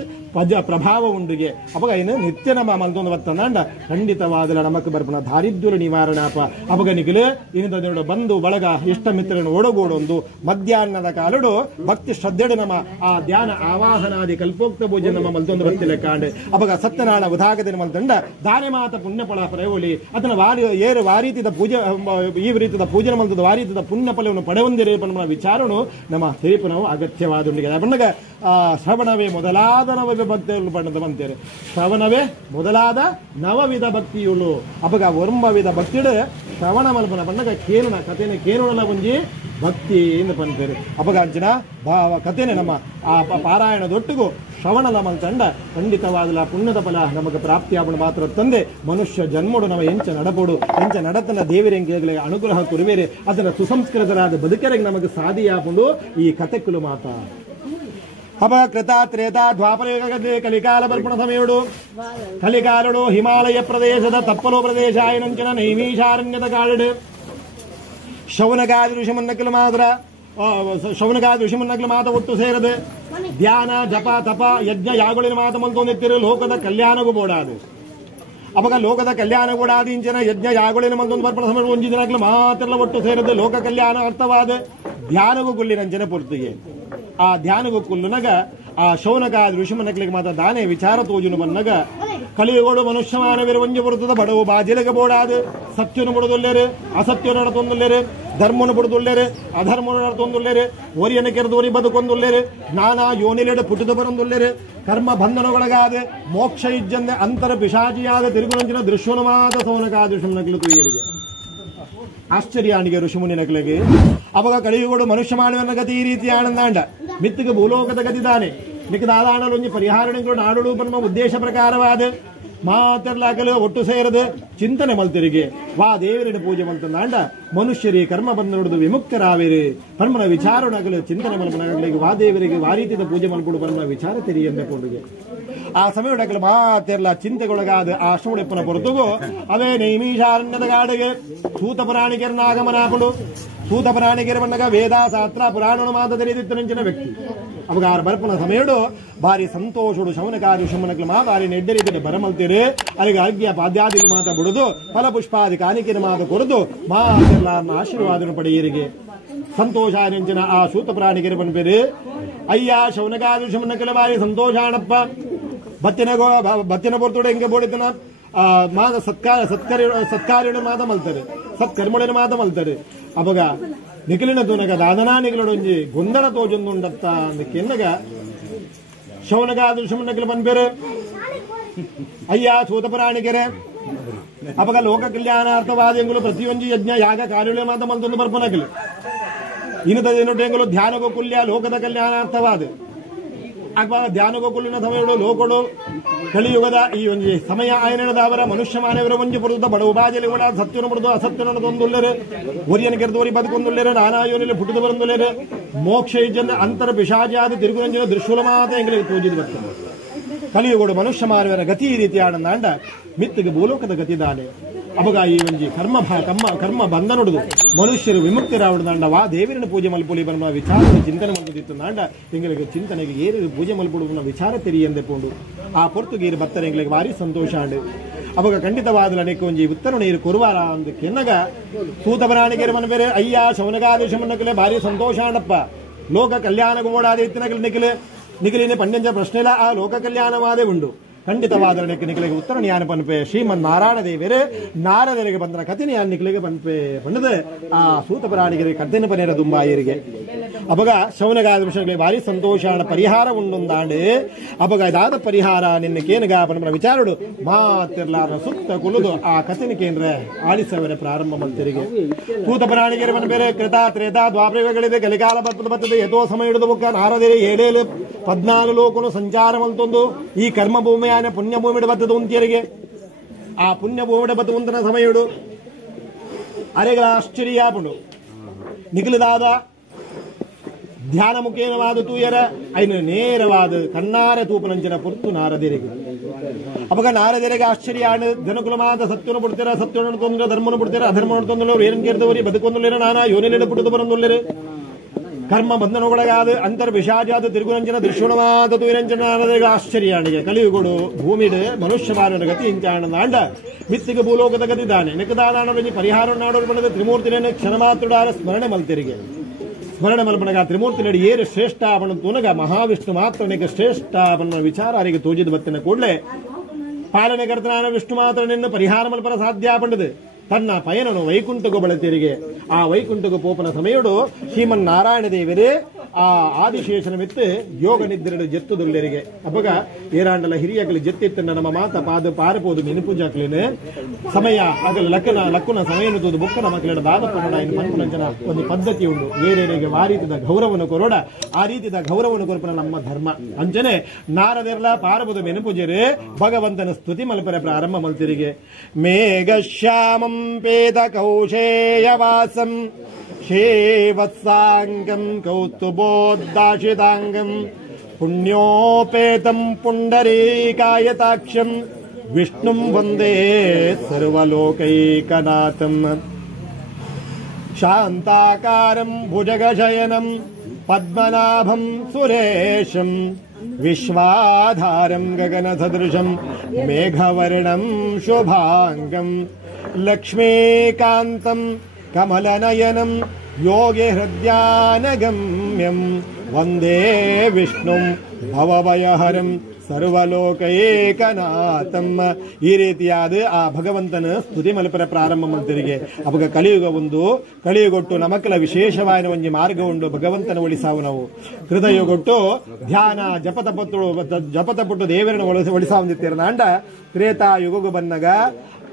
ಪ್ರಭಾವ ಉಂಡುಗೆ ಅವಾಗ ಏನು ನಿತ್ಯ ನಮ್ಮ ಮಲ್ತೊಂದು ಬರ್ತಂಡ ಖಂಡಿತವಾದಲ ನಮಕ್ ಬರ್ಪನ ದಾರಿದ್ರ್ಯ ನಿವಾರಣಾಪ ಅವಾಗ ನಿಖಿಲು ಇನ್ನದ ಬಂದು ಬಳಗ ಇಷ್ಟ ಮಿತ್ರನ ಒಡಗೂಡೊಂದು ಮಧ್ಯಾಹ್ನದ ಕಾಲಡು ಭಕ್ತಿ ಶ್ರದ್ಧೆಡು ನಮ್ಮ ಆ ಧ್ಯಾನ ಆವಾಹನಾದಿ ಕಲ್ಪೋಕ್ತ ಪೂಜೆ ನಮ್ಮ ಮಲ್ತೊಂದು ಬರ್ತಿಲ್ಲ ಕಾಂಡೆ ಅವಾಗ ಸತ್ಯನಾರಾಯಣ ಉದಾಗದಿನ ಮಲ್ತಂಡ ದಾನೆ ಮಾತ ಪುಣ್ಯಫಲ ಪ್ರಯೋಲಿ ಅದನ್ನ ಏರು ವಾರೀತಿದ ಪೂಜೆ ಈ ರೀತಿಯ ಪೂಜೆ ಮಲ್ತದ ವಾರೀತಿದ ಪುಣ್ಯ ಫಲವನ್ನು ಪಡೆಯೊಂದಿರೇ ನಮ್ಮ ವಿಚಾರನು ನಮ್ಮ ಹಿರಿಪು ನಾವು ಅಗತ್ಯವಾದುಂಡಿಗೆ ಬಂದಾಗ ಶ್ರವಣವೇ ಮೊದಲಾದ ನವವಿಧ ಭಕ್ತಿಯುಳ್ಳು ಪಡೆದ ಬಂತೇವೆ ಶ್ರವಣವೇ ಮೊದಲಾದ ನವವಿಧ ಭಕ್ತಿಯುಳ್ಳು ಅಪಗ ಒರ್ಮವಿಧ ಭಕ್ತಿಡು ಶ್ರವಣ ಮಲ್ಪನ ಬಂದಾಗ ಕೇನುನ ಕಥೆನೆ ಕೇನುಣಲ ಒಂಜಿ ಭಕ್ತಿ ಎಂದು ಪಂತೇವೆ ಅಪಗ ಅಂಚಿನ ಕಥೆನೆ ನಮ್ಮ ಆ ಪಾರಾಯಣದೊಟ್ಟಿಗೂ ಶ್ರವಣಲ ಮಲ್ತಂಡ ಖಂಡಿತವಾದ ಪುಣ್ಯದ ಫಲ ನಮಗೆ ಪ್ರಾಪ್ತಿಯಾಪಣ ಮಾತ್ರ ತಂದೆ ಮನುಷ್ಯ ಜನ್ಮಡು ನಮ್ಮ ಎಂಚ ನಡಪಡು ಎಂಚ ನಡತನ ದೇವರೆಂಗೆ ಅನುಗ್ರಹ ಕುರುವೇರೆ ಅದರ ಸುಸಂಸ್ಕೃತರಾದ ಬದುಕರಿಗೆ ನಮಗೆ ಸಾಧಿಯಾಪುಂಡು ಈ ಕಥೆಕ್ಕಲು ಮಾತ ಅಪ ಕೃತ ತ್ರೇತ ದ್ವಾಪರ ಕಲಿಕಾಲ ಬರ್ಪಣ ಸಮಯುಡು ಕಲಿಕಾಲಡು ಹಿಮಾಲಯ ಪ್ರದೇಶದ ತಪ್ಪಲು ಪ್ರದೇಶ ಆಯನಂಚನ ನೈಮೀಶಾರಣ್ಯದ ಕಾಡು ಶೌನಗಾದಿ ಋಷಿಮನ್ನಕ್ಕಲು ಮಾತ್ರ ಶೌನಗಾದಿ ಋಷಿಮನ್ನಕ್ಕಲು ಮಾತ ಒಟ್ಟು ಸೇರದು ಧ್ಯಾನ ಜಪ ತಪ ಯಜ್ಞ ಯಾಗುಳಿನ ಮಾತ ಮಲ್ತೊಂದಿತ್ತಿರು ಲೋಕದ ಕಲ್ಯಾಣಗೂ ಬೋಡಾದು ಅವಾಗ ಲೋಕದ ಕಲ್ಯಾಣ ಬೋಡಾದು ಇಂಚಿನ ಯಜ್ಞ ಯಾಗುಳಿನ ಮಲ್ತೊಂದು ಬರ್ಪಣ ಸಮಯ ಒಂಜಿ ದಿನಕ್ಕಲು ಮಾತ್ರ ಒಟ್ಟು ಸೇರದು ಲೋಕ ಕಲ್ಯಾಣ ಅರ್ಥವಾದ ಧ್ಯಾನಗೂ ಕುಳ್ಳಿನಂಚನ ಪೊರ್ತಿಗೆ ಆ ಧ್ಯಾನಗೂ ಕುಲ್ಲುನಗ ಆ ಶೌನಗಾದ ಋಷಿಮನಕ್ಲಿಗೆ ಮಾತ್ರ ದಾನೆ ವಿಚಾರ ತೋಜುನು ಬನ್ನಗ ಕಲಿಯುಗೋಡು ಮನುಷ್ಯ ಮಾನವೀರ ಒಂಜಿ ಬರುತ್ತದೆ ಬಡವು ಬಾಜಿಲಗ ಬೋಡಾದು ಸತ್ಯನು ಬಿಡುದುಲ್ಲೇರು ಅಸತ್ಯನು ನಡತೊಂದುಲ್ಲೇರು ಧರ್ಮನು ಬಿಡುದುಲ್ಲೇರು ಅಧರ್ಮನು ನಡತೊಂದುಲ್ಲೇರು ಓರಿಯನ ಕೆರೆದೋರಿ ಬದುಕೊಂದುಲ್ಲೇರು ನಾನಾ ಯೋನಿಲೆಡೆ ಪುಟದ ಬರಂದುಲ್ಲೇರು ಕರ್ಮ ಬಂಧನಗೊಳಗಾದ ಮೋಕ್ಷ ಇಜ್ಜಂದೆ ಅಂತರ ಪಿಶಾಚಿಯಾದ ತಿರುಗುನಂಚಿನ ದೃಶ್ವನವಾದ ಸೌನಗಾದ ಋಷಿಮನಕ್ಲು ತುಯ್ಯರಿಗೆ ಆಶ್ಚರ್ಯಾನಿಗೆ ಋಷಿಮುನಿ ನಕಲೆಗೆ ಅವಾಗ ಕಳಿಯುಗೋಡು ಮನುಷ್ಯ ಮಾಡುವ ಗತಿ ಈ ರೀತಿ ಆನಂದಾಂಡ ಮಿತ್ತಿಗೆ ಭೂಲೋಕದ ಗತಿದಾನೆ ಮಿಕ್ಕದ ಆದಾಣಲು ಒಂಜಿ ಪರಿಹಾರಣಿಗಳು ನಾಡುಡು ನಮ್ಮ ಉದ್ದೇಶ ಪ್ರಕಾರವಾದ ಮಾತೆರ್ಲಾಕಲು ಒಟ್ಟು ಸೇರದು ಚಿಂತನೆ ಮಲ್ತಿರಿಗೆ ವಾ ದೇವರಿನ ಪೂಜೆ ಮಲ್ತಂದಾಂಡ ಮನುಷ್ಯರಿ ಕರ್ಮ ಬಂದು ವಿಮುಕ್ತರಾವೇರಿ ಪರಮನ ವಿಚಾರಣಗಳು ಚಿಂತನೆ ಮಲ್ಪನಾಗಲಿಗೆ ವಾ ದೇವರಿಗೆ ವಾ ರೀತಿಯ ಪೂಜೆ ಮಲ್ಕೊಡು ಪರಮನ ವಿಚಾರ ತೆರಿ ಎಂಬ ಕೊಂಡುಗೆ ಆ ಸಮಯಕ್ಕೆ ಮಾತೆಲ್ಲ ಚಿಂತೆಗೊಳಗಾದ ಆ ಶ್ರವಣಿಪ್ಪನ ಹೊರತುಗು ಅವೇ ನೈಮಿಷಾರಣ್ಯದ ಗಾಡಿಗೆ ಸೂತ ಪುರಾಣಿಕರನ್ನ ಆಗಮನ ಹಾಕೊಂಡು ಸೂತ ಪುರಾಣಿಕರ ಬಂದಾಗ ವೇದ ಶಾಸ್ತ್ರ ಪುರಾಣ ಮಾತ ತೆರೆದಿತ್ತು ನಂಚಿನ ವ್ಯಕ್ತಿ ಅವಾಗ ಆರು ಬರ್ಪನ ಸಮಯಡು ಬಾರಿ ಸಂತೋಷಡು ಶವನಕಾರಿ ಶಮನಕ್ಲು ಬಾರಿ ನೆಡ್ಡರಿದ್ದ ಬರಮಲ್ತೀರಿ ಅಲ್ಲಿಗೆ ಅರ್ಘ್ಯ ಪಾದ್ಯಾದಿನ ಮಾತ ಬಿಡುದು ಫಲಪುಷ್ಪಾದಿ ಕಾಣಿಕೆನ ಮಾತ ಕೊರದು ಮಾತೆಲ್ಲ ಆಶೀರ್ವಾದನ ಪಡೆಯರಿಗೆ ಸಂತೋಷ ನೆಂಚಿನ ಆ ಸೂತ ಪ್ರಾಣಿಕರು ಬಂದ್ಬೇರಿ ಅಯ್ಯ ಶವನಕಾರಿ ಶಮನಕ್ಲ ಬಾರಿ ಸಂತೋಷಾಣಪ್ಪ ಬತ್ತಿನ ಪೊರ್ತುಡೆ ಹೆಂಗೆ ಬೋಡಿತನ ಮಾದ ಸತ್ಕಾರ್ಯನ ಮಾತ ಮಲ್ತಾರೆ ಸತ್ಕರ್ಮುಡಿನ ಮಾತ ಮಲ್ತಾರೆ ಅವಾಗ ನಿಖಿಲಿನ ತೂನಗ ದಾದನಾ ನಿಖಿಲೊಂಜಿ ಗೊಂದಲ ತೋಜೊಂದುಂಡತ್ತ ಅಂದಕ್ಕೆ ಎಂದಾಗ ಶವನಗಾದ ಶಮನಕ್ಲು ಬಂದ್ಬೇರು ಅಯ್ಯ ಸೂತ ಪುರಾಣಿಕರೆ ಅವಾಗ ಲೋಕ ಕಲ್ಯಾಣಾರ್ಥವಾದಿಗಳು ಪ್ರತಿಯೊಂದು ಯಜ್ಞ ಯಾಗ ಕಾರ್ಯ ಮಾತ ಮಲ್ತೊಂದು ಬರ್ಪನಕಲು ಇನ್ನದ ಏನೊಟ್ಟೆಂಗಳು ಧ್ಯಾನ ಗೋಕುಲ್ಯ ಲೋಕದ ಕಲ್ಯಾಣಾರ್ಥವಾದ ಅವಾಗ ಧ್ಯಾನ ಗೋಕುಲಿನ ಸಮಯಗಳು ಲೋಕಗಳು ಕಲಿಯುಗದ ಈ ಒಂದು ಸಮಯ ಆಯನದ ಅವರ ಮನುಷ್ಯ ಮಾನವರ ಒಂಜಿ ಪುರದ ಬಡವು ಬಾಜಲಿ ಕೂಡ ಸತ್ಯನ ಪಡೆದು ಅಸತ್ಯನ ತೊಂದುಳ್ಳರು ಒರಿಯನ ಕೆರೆದವರಿ ಬದುಕೊಂದುಳ್ಳರು ನಾನಾಯೋನಲ್ಲಿ ಪುಟ್ಟದ ಬರಂದುಳ್ಳರು ಮೋಕ್ಷ ಇಜ್ಜನ ಅಂತರ ಪಿಶಾಚಾದಿ ತಿರುಗುರಂಜನ ದೃಶ್ಯುಲ ಮಾತ ಎಂಗಳಿಗೆ ಪೂಜಿದು ಬರ್ತದೆ ಕಲಿಯುಗೋಡು ಮನುಷ್ಯ ಮಾನವರ ಗತಿ ಈ ರೀತಿ ಆನಂದಾಂಡ ಮಿತ್ತಿಗೆ ಭೂಲೋಕದ ಗತಿ ದಾನೆ ಅವಾಗ ಈ ಒಂಜಿ ಕರ್ಮ ಬಂಧ ನೋಡುದು ಮನುಷ್ಯರು ವಿಮುಕ್ತರಾವಣದಾಂಡ ವಾ ದೇವರನ್ನ ಪೂಜೆ ಮಲ್ಪುಲಿ ಬರುವ ವಿಚಾರ ಚಿಂತನೆ ಮಾಡುತ್ತಿತ್ತು ನಾಂಡ ಎಂಗಳಿಗೆ ಚಿಂತನೆಗೆ ಏರು ಪೂಜೆ ಮಲ್ಪುಡುವ ವಿಚಾರ ತೆರಿಯಂದೆ ಪೋಂಡು ಆ ಪೊರ್ತುಗೀರು ಬತ್ತರೆ ಎಂಗಳಿಗೆ ಭಾರಿ ಸಂತೋಷ ಅಂಡು ಅವಾಗ ಖಂಡಿತವಾದ ಅನೇಕ ಒಂಜಿ ಉತ್ತರ ನೀರು ಕೊರುವಾರ ಅಂದ ಕೆನ್ನಗ ಸೂತ ಪುರಾಣಿಕರು ಮನ ಬೇರೆ ಅಯ್ಯ ಶವನಗಾದ ಶಮನಕಲೆ ಭಾರಿ ಸಂತೋಷ ಅಂಡಪ್ಪ ಲೋಕ ಕಲ್ಯಾಣ ಗೋಡಾದ ಇತ್ತಿನಕಲೆ ನಿಖಿಲಿನ ಪಂಡಿತ ಪ್ರಶ್ನೆ ಇಲ್ಲ ಆ ಲೋಕ ಕಲ್ಯಾಣವಾದೇ ಉಂಡು ಖಂಡಿತವಾದ ನಿಖಿಲಿಗೆ ಉತ್ತರ ನ್ಯಾನ ಪನ್ಪೆ ಶ್ರೀಮನ್ ನಾರಾಯಣ ದೇವರೇ ನಾರದರಿಗೆ ಬಂದನ ಕಥೆ ನ್ಯಾನ ನಿಖಿಲಿಗೆ ಪನ್ಪೆ ಪಂಡದ ಆ ಸೂತ ಪುರಾಣಿಕರಿಗೆ ಕಥೆನ ಪನೇರ ದುಂಬಾಯರಿಗೆ ಅವಾಗ ಶವನಗಾದ ವಿಷಯಗಳಿಗೆ ಭಾರಿ ಸಂತೋಷಾಣ ಪರಿಹಾರ ಉಂಡೊಂದಾಂಡು ಅವಾಗ ಇದಾದ ಪರಿಹಾರ ನಿನ್ನ ಕೇನಗ ಪನ್ಪನ ವಿಚಾರಡು ಮಾತಿರ್ಲಾರ ಸುತ್ತ ಕುಲುದು ಆ ಕಥೆನ ಕೇಂದ್ರ ಆಲಿಸವರ ಪ್ರಾರಂಭ ಮಾಡ್ತಿರಿಗೆ ಸೂತ ಪುರಾಣಿಕರು ಮನ ಬೇರೆ ಕೃತ ತ್ರೇತ ದ್ವಾಪರಗಳಿದೆ ಕಲಿಕಾಲ ಬರ್ತದೆ ಯಥೋ ಸಮಯ ಹಿಡಿದು ಬುಕ್ಕ ನಾರದೇರಿ 14 ಲೋಕನು ಸಂಚಾರ ಮಲ್ತೊಂದು ಈ ಕರ್ಮ ಭೂಮಿಯ ಪುಣ್ಯ ಭೂಮಿಡ ಬತ್ತದ ಉಂತಿಯರಿಗೆ ಆ ಪುಣ್ಯ ಭೂಮಿಡ ಬತ್ತ ಉಂತನ ಸಮಯಡು ಅರೆಗಳ ಆಶ್ಚರ್ಯ ಪುಂಡು ನಿಖಿಲದಾದ ಧ್ಯಾನ ಮುಖೇನವಾದ ತೂಯರ ಐನು ನೇರವಾದ ಕಣ್ಣಾರ ತೂಪನಂಚಿನ ಪುರ್ತು ನಾರದೇರಿಗೆ ಅವಾಗ ನಾರದೇರಿಗೆ ಆಶ್ಚರ್ಯ ಆಡು ಜನಕುಲಮಾದ ಸತ್ಯನ ಬಿಡ್ತೀರ ಸತ್ಯನ ತೊಂದ್ರೆ ಧರ್ಮನ ಬಿಡ್ತೀರ ಅಧರ್ಮನ ತೊಂದ್ರೆ ಏನ್ ಕೇಳ್ದವ್ರಿ ಬದುಕೊಂದುಲ್ಲೇರ ನಾನಾ ಯೋನಿಲಿಡ ಬಿಡುದು ಬರಂದುಲ್ಲೇರು ಕರ್ಮ ಬಂಧನಗೊಳಗಾದ ಅಂತರ್ ವಿಷಾಜಾದ ತಿರುಗುರಂಜನ ದೃಶ್ಯಣವಾದ ತುರಂಜನ ಆಶ್ಚರ್ಯ ಆಣಿಗೆ ಕಲಿಯುಗೋಡು ಭೂಮಿಡ್ ಮನುಷ್ಯ ಮಾನವ ಗತಿ ಇಂಚಾಂಡ ಮಿತ್ತಿಗೆ ಭೂಲೋಕದ ಗತಿ ದಾನೆ ನಿಕದಾನ ಪರಿಹಾರ ನಾಡೋರು ಬಂದ ತ್ರಿಮೂರ್ತಿನ ಕ್ಷಣ ಮಾತೃಡಾರ ಸ್ಮರಣೆ ಮಲ್ತಿರಿಗೆ ಸ್ಮರಣೆ ಮಲ್ಪನಗ ತ್ರಿಮೂರ್ತಿ ನಡಿ ಏರು ಶ್ರೇಷ್ಠ ಅವನ ತೂನಗ ಮಹಾವಿಷ್ಣು ಮಾತ್ರನಿಗೆ ಶ್ರೇಷ್ಠ ಅವನ ವಿಚಾರ ಅವರಿಗೆ ತೋಜಿದ ಬತ್ತಿನ ಕೂಡಲೇ ಪಾಲನೆ ಕರ್ತನಾನ ವಿಷ್ಣು ಮಾತ್ರ ನಿನ್ನ ಪರಿಹಾರ ಮಲ್ಪನ ಸಾಧ್ಯ ಪಂಡದು ತನ್ನ ಪಯನನು ವೈಕುಂಠಗೂ ಬಳತಿರಿಗೆ ಆ ವೈಕುಂಠಗೂ ಪೋಪನ ಸಮಯಡು ಶ್ರೀಮನ್ ನಾರಾಯಣ ದೇವರೇ ಆ ಆದಿಶೇಷನ ಮಿತ್ತು ಯೋಗ ನಿದ್ರೆಡು ಜೆತ್ತುದುಲ್ಲರಿಗೆ ಅವಾಗ ಏರಾಂಡಲ ಹಿರಿಯಗಲಿ ಜೆತ್ತಿತ್ತ ನಮ್ಮ ಮಾತ ಪಾದ ಪಾರಪೋದು ಮಿನುಪುಜಾಕ್ಲೇನೆ ಸಮಯ ಆಗಲ ಲಕ್ಕುನ ಸಮಯ ತೋದು ಬುಕ್ಕನ ಮಕ್ಕಳ ದಾದಪ್ಪನ ಮನ್ಪುನಂಚನ ಒಂದು ಪದ್ಧತಿ ಉಂಟು ಬೇರೆಯವರಿಗೆ ಆ ರೀತಿಯ ಗೌರವವನ್ನು ಕೊರೋಡ ಆ ರೀತಿಯ ಗೌರವವನ್ನು ಕೊರಪನ ನಮ್ಮ ಧರ್ಮ ಅಂಚನೆ ನಾರದೆರ್ಲ ಪಾರಪೋದು ಮಿನುಪುಜರೆ ಭಗವಂತನ ಸ್ತುತಿ ಮಲ್ಪರೆ ಪ್ರಾರಂಭ ಮಲ್ತಿರಿಗೆ ಮೇಘಶ್ಯಾಮಂ ಪೇದ ಕೌಶೇಯವಾಸಂ ಶ್ರೀವತ್ಸಾಂಗಂ ಕೌಸ್ತುಭೋದ್ದಾಶಿತಾಂಗಂ ಪುಣ್ಯೋಪೇತಂ ಪುಂಡರೀಕಾಯತಾಕ್ಷಂ ವಿಷ್ಣುಂ ವಂದೇ ಸರ್ವಲೋಕೈಕನಾಥಂ ಶಾಂತಾಕಾರಂ ಭುಜಗಶಯನಂ ಪದ್ಮನಾಭಂ ಸುರೇಶಂ ವಿಶ್ವಾಧಾರಂ ಗಗನಸದೃಶಂ ಮೇಘವರ್ಣಂ ಶುಭಾಂಗಂ ಲಕ್ಷ್ಮೀಕಾಂತಂ ಕಮಲನಯನಂ ಯೋಗಿ ಹೃದ್ಯಾನಗಮ್ಯಂ ವಂದೇ ವಿಷ್ಣುಂ ಭವಭಯಹರಂ ಸರ್ವಲೋಕೈಕನಾಥಂ ಈ ರೀತಿಯಾದ ಆ ಭಗವಂತನ ಸ್ತುತಿ ಮಲ್ಪರ ಪ್ರಾರಂಭ ಮಂತರಿಗೆ ಅವಾಗ ಕಲಿಯುಗ ಒಂದು ಕಲಿಯುಗೊಟ್ಟು ನಮಕಲ ವಿಶೇಷವಾದ ಒಂದು ಮಾರ್ಗ ಉಂಡು ಭಗವಂತನ ಒಳಿಸಾವು ನಾವು ಹೃದಯಗೊಟ್ಟು ಧ್ಯಾನ ಜಪತಪಟ್ಟು ದೇವರನ್ನು ಒಳಿಸಾವಂದಿತ್ತೀರ ನಾಂಡ ತ್ರೇತಾಯುಗು ಬನ್ನಗ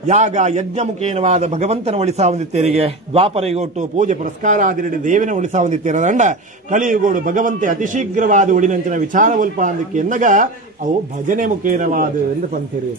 ಯಾಗ ಯಜ್ಞ ಮುಖೇನವಾದ ಭಗವಂತನ ಒಳಿಸಾವಂದಿತ್ತೇರಿಗೆ ದ್ವಾಪರಗೊಟ್ಟು ಪೂಜೆ ಪುರಸ್ಕಾರಾದಿರಡಿ ದೇವಿನ ಒಳಿಸಾವಂದಿತ್ತೇರದಂಡ ಕಲಿಯುಗೋಡು ಭಗವಂತೆ ಅತಿ ಶೀಘ್ರವಾದ ಒಡಿನಂಚಿನ ವಿಚಾರ ಒಲ್ಪ ಅಂದಕ್ಕೆ ಎನ್ನಗ ಅವು ಭಜನೆ ಮುಖೇನವಾದ ಎಂದು ಪಂತಿರಿ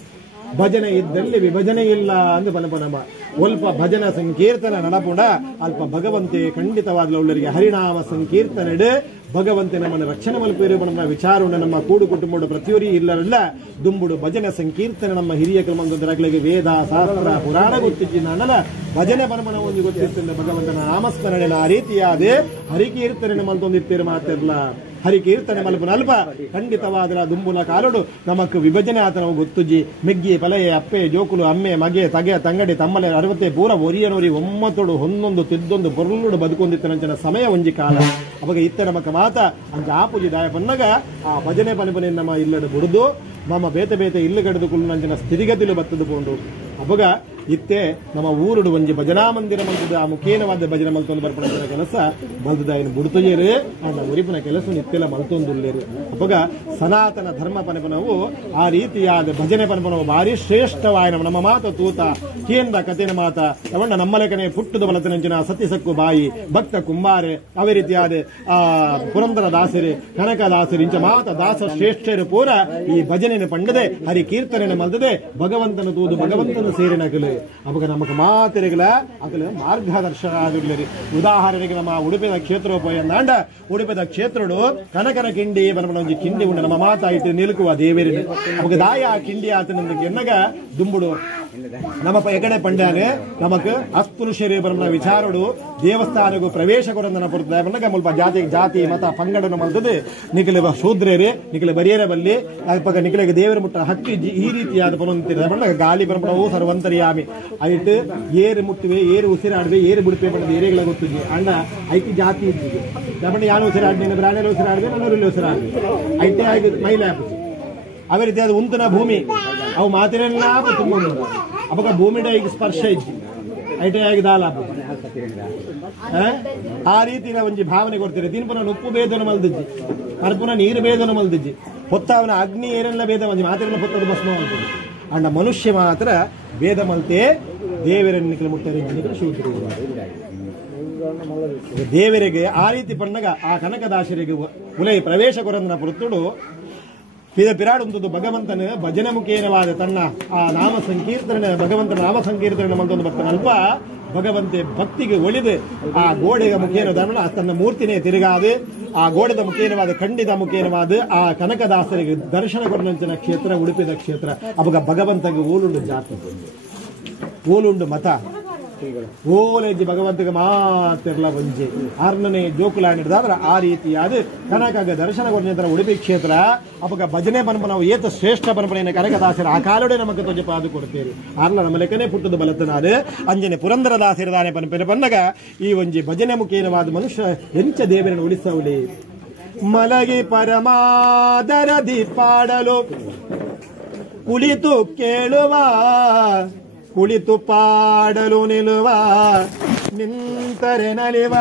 ಭಜನೆ ಇದ್ದಲ್ಲಿ ವಿಭಜನೆ ಇಲ್ಲ ಅಂದು ಪನಪನಮ ಒಲ್ಪ ಭಜನ ಸಂಕೀರ್ತನ ನಡಪುಡ ಅಲ್ಪ ಭಗವಂತೆ ಖಂಡಿತವಾದ ಉಳ್ಳರಿಗೆ ಹರಿನಾಮ ಸಂಕೀರ್ತನೆಡೆ ಭಗವಂತೆ ನಮ್ಮನ್ನು ರಕ್ಷಣೆ ಮಲ್ಪೇರು ನಮ್ಮ ವಿಚಾರವನ್ನು ನಮ್ಮ ಕೂಡು ಕುಟುಂಬದ ಪ್ರತಿಯೊರಿ ಇಲ್ಲರಲ್ಲ ದುಂಬುಡು ಭಜನೆ ಸಂಕೀರ್ತನೆ ನಮ್ಮ ಹಿರಿಯ ಕ್ರಮಗಳಿಗೆ ವೇದ ಶಾಸ್ತ್ರ ಪುರಾಣ ಗೊತ್ತಿದ್ದ ನಾನಲ್ಲ ಭಜನೆ ಪರಮನ ಒಂದು ಗೊತ್ತಿರ್ತದೆ ಭಗವಂತನ ನಾಮಸ್ಮರಣೆ ಆ ರೀತಿಯಾದ ಹರಿಕೀರ್ತನೆ ಮಲ್ತೊಂದಿರ್ತೀರಿ ಮಾತಿರ್ಲ ಹರಿಕೀರ್ತನೆ ಮಲ್ಪ ನಲ್ಪ ಖಂಡಿತವಾದ ದುಂಬುಲ ಕಾಲುಡು ನಮಕ್ ವಿಭಜನೆ ಆತ ನಾವು ಗೊತ್ತುಜಿ ಮೆಗ್ಗಿ ಪಲಯೆ ಅಪ್ಪೆ ಜೋಕುಲು ಅಮ್ಮೆ ಮಗೆ ತಗೆ ತಂಗಡಿ ತಮ್ಮಲೆ ಅರವತ್ತೆ ಪೂರ ಒರಿಯನೋರಿ ಒಮ್ಮತ್ತೋಡು ಹೊನ್ನೊಂದು ತಿದ್ದೊಂದು ಬೊರ್ಲುಡು ಬದುಕೊಂಡಿತ್ತನಂಚನ ಸಮಯ ಒಂಜಿ ಕಾಲ ಅವಾಗ ಇತ್ತ ನಮಕ ಮಾತ ಅಂಚ ಆಪುಜಿ ದಾಯ ಪನ್ನಗ ಆ ಭಜನೆ ಪನಿಪನೆ ನಮ್ಮ ಇಲ್ಲಡು ಬುಡುದು ನಮ್ಮ ಬೇತೆ ಬೇತೆ ಇಲ್ಲು ಗಡದು ಕುಲ್ಲು ನಂಚಿನ ಸ್ಥಿತಿಗತಿಲು ಬತ್ತದು ಪೋಂಡು ಅವಾಗ ಇತ್ತೆ ನಮ್ಮ ಊರುಡು ಒಂಜಿ ಭಜನಾ ಮಂದಿರ ಮಲ್ತದ ಆ ಮುಖೇನವಾದ ಭಜನೆ ಮಲ್ತೊಂದು ಬರ್ಪಣ ಕೆಲಸ ಮಲ್ತದ ಏನು ಬುಡುತುಜೇರು ಅಂಡ ಉರಿಪನ ಕೆಲಸ ನಿತ್ತೆಲ್ಲ ಮಲ್ತೊಂದುಲ್ಲೇರು ಅವಾಗ ಸನಾತನ ಧರ್ಮ ಪನಪನವು ಆ ರೀತಿಯಾದ ಭಜನೆ ಪನಪನವು ಭಾರಿ ಶ್ರೇಷ್ಠವಾಯ ನಮ್ಮ ಮಾತ ತೂತ ಕೇಂದ್ರ ಕಥೆನ ಮಾತ ಅವಣ್ಣ ನಮ್ಮಲೆಕನೆ ಪುಟ್ಟದ ಬಲತನಂಚಿನ ಸತ್ಯಸಕ್ಕು ಬಾಯಿ ಭಕ್ತ ಕುಂಬಾರೆ ಅವೇ ರೀತಿಯಾದ ಪುರಂದರ ದಾಸರಿ ಕನಕದಾಸರಿ ಇಂಚ ಮಾತ ದಾಸ ಶ್ರೇಷ್ಠರು ಪೂರ ಈ ಭಜನೆ ಪಂಡದೆ ಹರಿ ಕೀರ್ತನೆ ಮಲ್ತದೆ ಭಗವಂತನ ತೂದು ಭಗವಂತನ ಸೇರಿನಗಲು ಅವಾಗ ನಮಗೆ ಮಾತೆರೆಗಳ ಅದರ ಮಾರ್ಗದರ್ಶನ ಆಗಿರ್ಲಿ ಉದಾಹರಣೆಗೆ ನಮ್ಮ ಉಡುಪಿದ ಕ್ಷೇತ್ರೋಪಯ ನಾಂಡ ಉಡುಪಿದ ಕ್ಷೇತ್ರಡು ಕನಕನ ಕಿಂಡಿ ಬನಬನೊಂಜಿ ಕಿಂಡಿ ಉಂಡ ನಮ್ಮ ಮಾತಾಯಿತು ನಿಲುಕುವ ದೇವೇರಿನ ಅವಾಗ ದಾಯ ಕಿಂಡಿ ಆತನ ಎನ್ನಗ ದುಂಬುಡು ನಮ್ಮ ಎಗಡೆ ಪಂಡ್ಯಾನೆ ನಮಕ್ ಅಸ್ಪೃಶ್ಯರೇ ಬರಮ ವಿಚಾರಡು ದೇವಸ್ಥಾನಗೂ ಪ್ರವೇಶ ಕೊಡಂದನ ಪುರ್ತದೆ ಬನ್ನಗ ಮುಲ್ಪ ಜಾತಿ ಮತ ಪಂಗಡನ ಮಲ್ತದೆ ನಿಖಿಲ ಶೂದ್ರೇರೆ ನಿಖಿಲ ಬರಿಯರ ಬಲ್ಲಿ ಅಪ್ಪ ನಿಖಿಲಿಗೆ ದೇವರ ಮುಟ್ಟ ಹಕ್ಕಿ ಈ ರೀತಿಯಾದ ಪನಂತಿರ ಬನ್ನಗ ಗಾಲಿ ಬರಮವು ಸರ್ವಂತರ್ಯಾಮಿ ಐಟ್ ಏರು ಮುಟ್ಟಿವೆ ಏರು ಉಸಿರಾಡುವೆ ಏರು ಬಿಡುತ್ತೆ ಬಣ್ಣದ ಏರಿಗಳ ಗೊತ್ತಿದ್ವಿ ಅಂಡ ಐತಿ ಜಾತಿ ಇದ್ದಿದೆ ದಬ್ಬಣ್ಣ ಯಾರು ಉಸಿರಾಡ್ತೀನಿ ಬ್ರಾಣೆಲ್ಲ ಉಸಿರಾಡ್ವೆ ನನ್ನೂರಲ್ಲಿ ಉಸಿರಾಡ್ವೆ ಐತೆ ಆಗಿ ಮಹಿಳೆ ಅವೇ ರೀತಿಯಾದ ಉಂತನ ಭೂಮಿ ಅವು ಮಾತಿನೆಲ್ಲ ತುಂಬ ಅವಾಗ ಭೂಮಿಡ ಈಗ ಸ್ಪರ್ಶ ಇದ್ದಿ ಐಟೆ ಆಗಿ ದಾಲ ಆ ರೀತಿಯ ಒಂಜಿ ಭಾವನೆ ಕೊಡ್ತೀರಿ ದಿನಪುನ ಉಪ್ಪು ಭೇದನ ಮಲ್ದಿಜ್ಜಿ ಪರ್ಪುನ ನೀರು ಭೇದನ ಮಲ್ದಿಜ್ಜಿ ಹೊತ್ತ ಅವನ ಅಗ್ನಿ ಏನೆಲ್ಲ ಭೇದ ಒಂಜಿ ಮಾತಿನ ಹೊತ್ತದ ಭಸ್ಮ ಮಾಡ್ತದೆ ಅಂಡ ಮನುಷ್ಯ ಮಾತ್ರ ಭೇದ ಮಲ್ತೆ ದೇವರನ್ನ ಮುಟ್ಟರೆ ಶೂದ್ರ ದೇವರಿಗೆ ಆ ರೀತಿ ಪಣ್ಣಗ ಆ ಕನಕದಾಸರಿಗೆ ಉಲೈ ಪ್ರವೇಶ ಕೊರಂದನ ಪುರುತ್ತುಡು ಪಿರಾಡುಂತದ್ದು ಭಗವಂತನ ಭಜನೆ ಮುಖೇನವಾದ ತನ್ನ ಆ ನಾಮ ಸಂಕೀರ್ತನೆ ಭಗವಂತನ ನಾಮ ಸಂಕೀರ್ತನೆ ಮಂತೊಂದು ಬರ್ತಾನೆ ಅಲ್ಪ ಭಗವಂತೆ ಭಕ್ತಿಗೆ ಒಳಿದು ಆ ಗೋಡೆಗೆ ಮುಖೇನವಾದ ತನ್ನ ಮೂರ್ತಿನೇ ತಿರುಗಾದೆ ಆ ಗೋಡೆದ ಮುಖೇನವಾದ ಖಂಡಿತ ಮುಖೇನವಾದ ಆ ಕನಕದಾಸರಿಗೆ ದರ್ಶನ ಕೊಡಂಚಿನ ಕ್ಷೇತ್ರ ಉಡುಪಿದ ಕ್ಷೇತ್ರ ಅವಾಗ ಭಗವಂತಗೆ ಓಲುಂಡು ಜಾತಿ ಓಲುಂಡು ಮತ ಓಲೆಜ್ಜಿ ಭಗವಂತಗೆ ಮಾತಿರ್ಲ ಒಂಜೆ ಆರ್ನನೆ ಜೋಕುಲಾಡಿದಾದ್ರೆ ಆ ರೀತಿಯಾದ ಕನಕಾಗ ದರ್ಶನ ಕೊಡ ಉಡುಪಿ ಕ್ಷೇತ್ರ ಅವಾಗ ಭಜನೆ ಪನ್ಪ ನಾವು ಏತ ಶ್ರೇಷ್ಠ ಪನ್ಪನ ಕನಕದಾಸರ ಆ ಕಾಲೋಡೆ ನಮಗೆ ತೊಂಜ ಪಾದು ಕೊಡ್ತೇವೆ ಆರ್ಲ ನಮ್ಮ ಲೆಕ್ಕನೆ ಪುಟ್ಟದ ಬಲತನಾದ ಅಂಜನೆ ಪುರಂದರ ದಾಸರದಾನೆ ಪನ್ಪೆನ ಪನ್ನಗ ಈ ಒಂಜಿ ಭಜನೆ ಮುಖೇನವಾದ ಮನುಷ್ಯ ಎಂಚ ದೇವರನ್ನು ಉಳಿಸವಲಿ ಮಲಗಿ ಪರಮಾದರದಿ ಪಾಡಲು ಕುಳಿತು ಕೇಳುವ ಕುಳಿತು ಪಾಡಲು ನಿಲ್ಲುವ ನಿಂತರೆ ನಲಿವ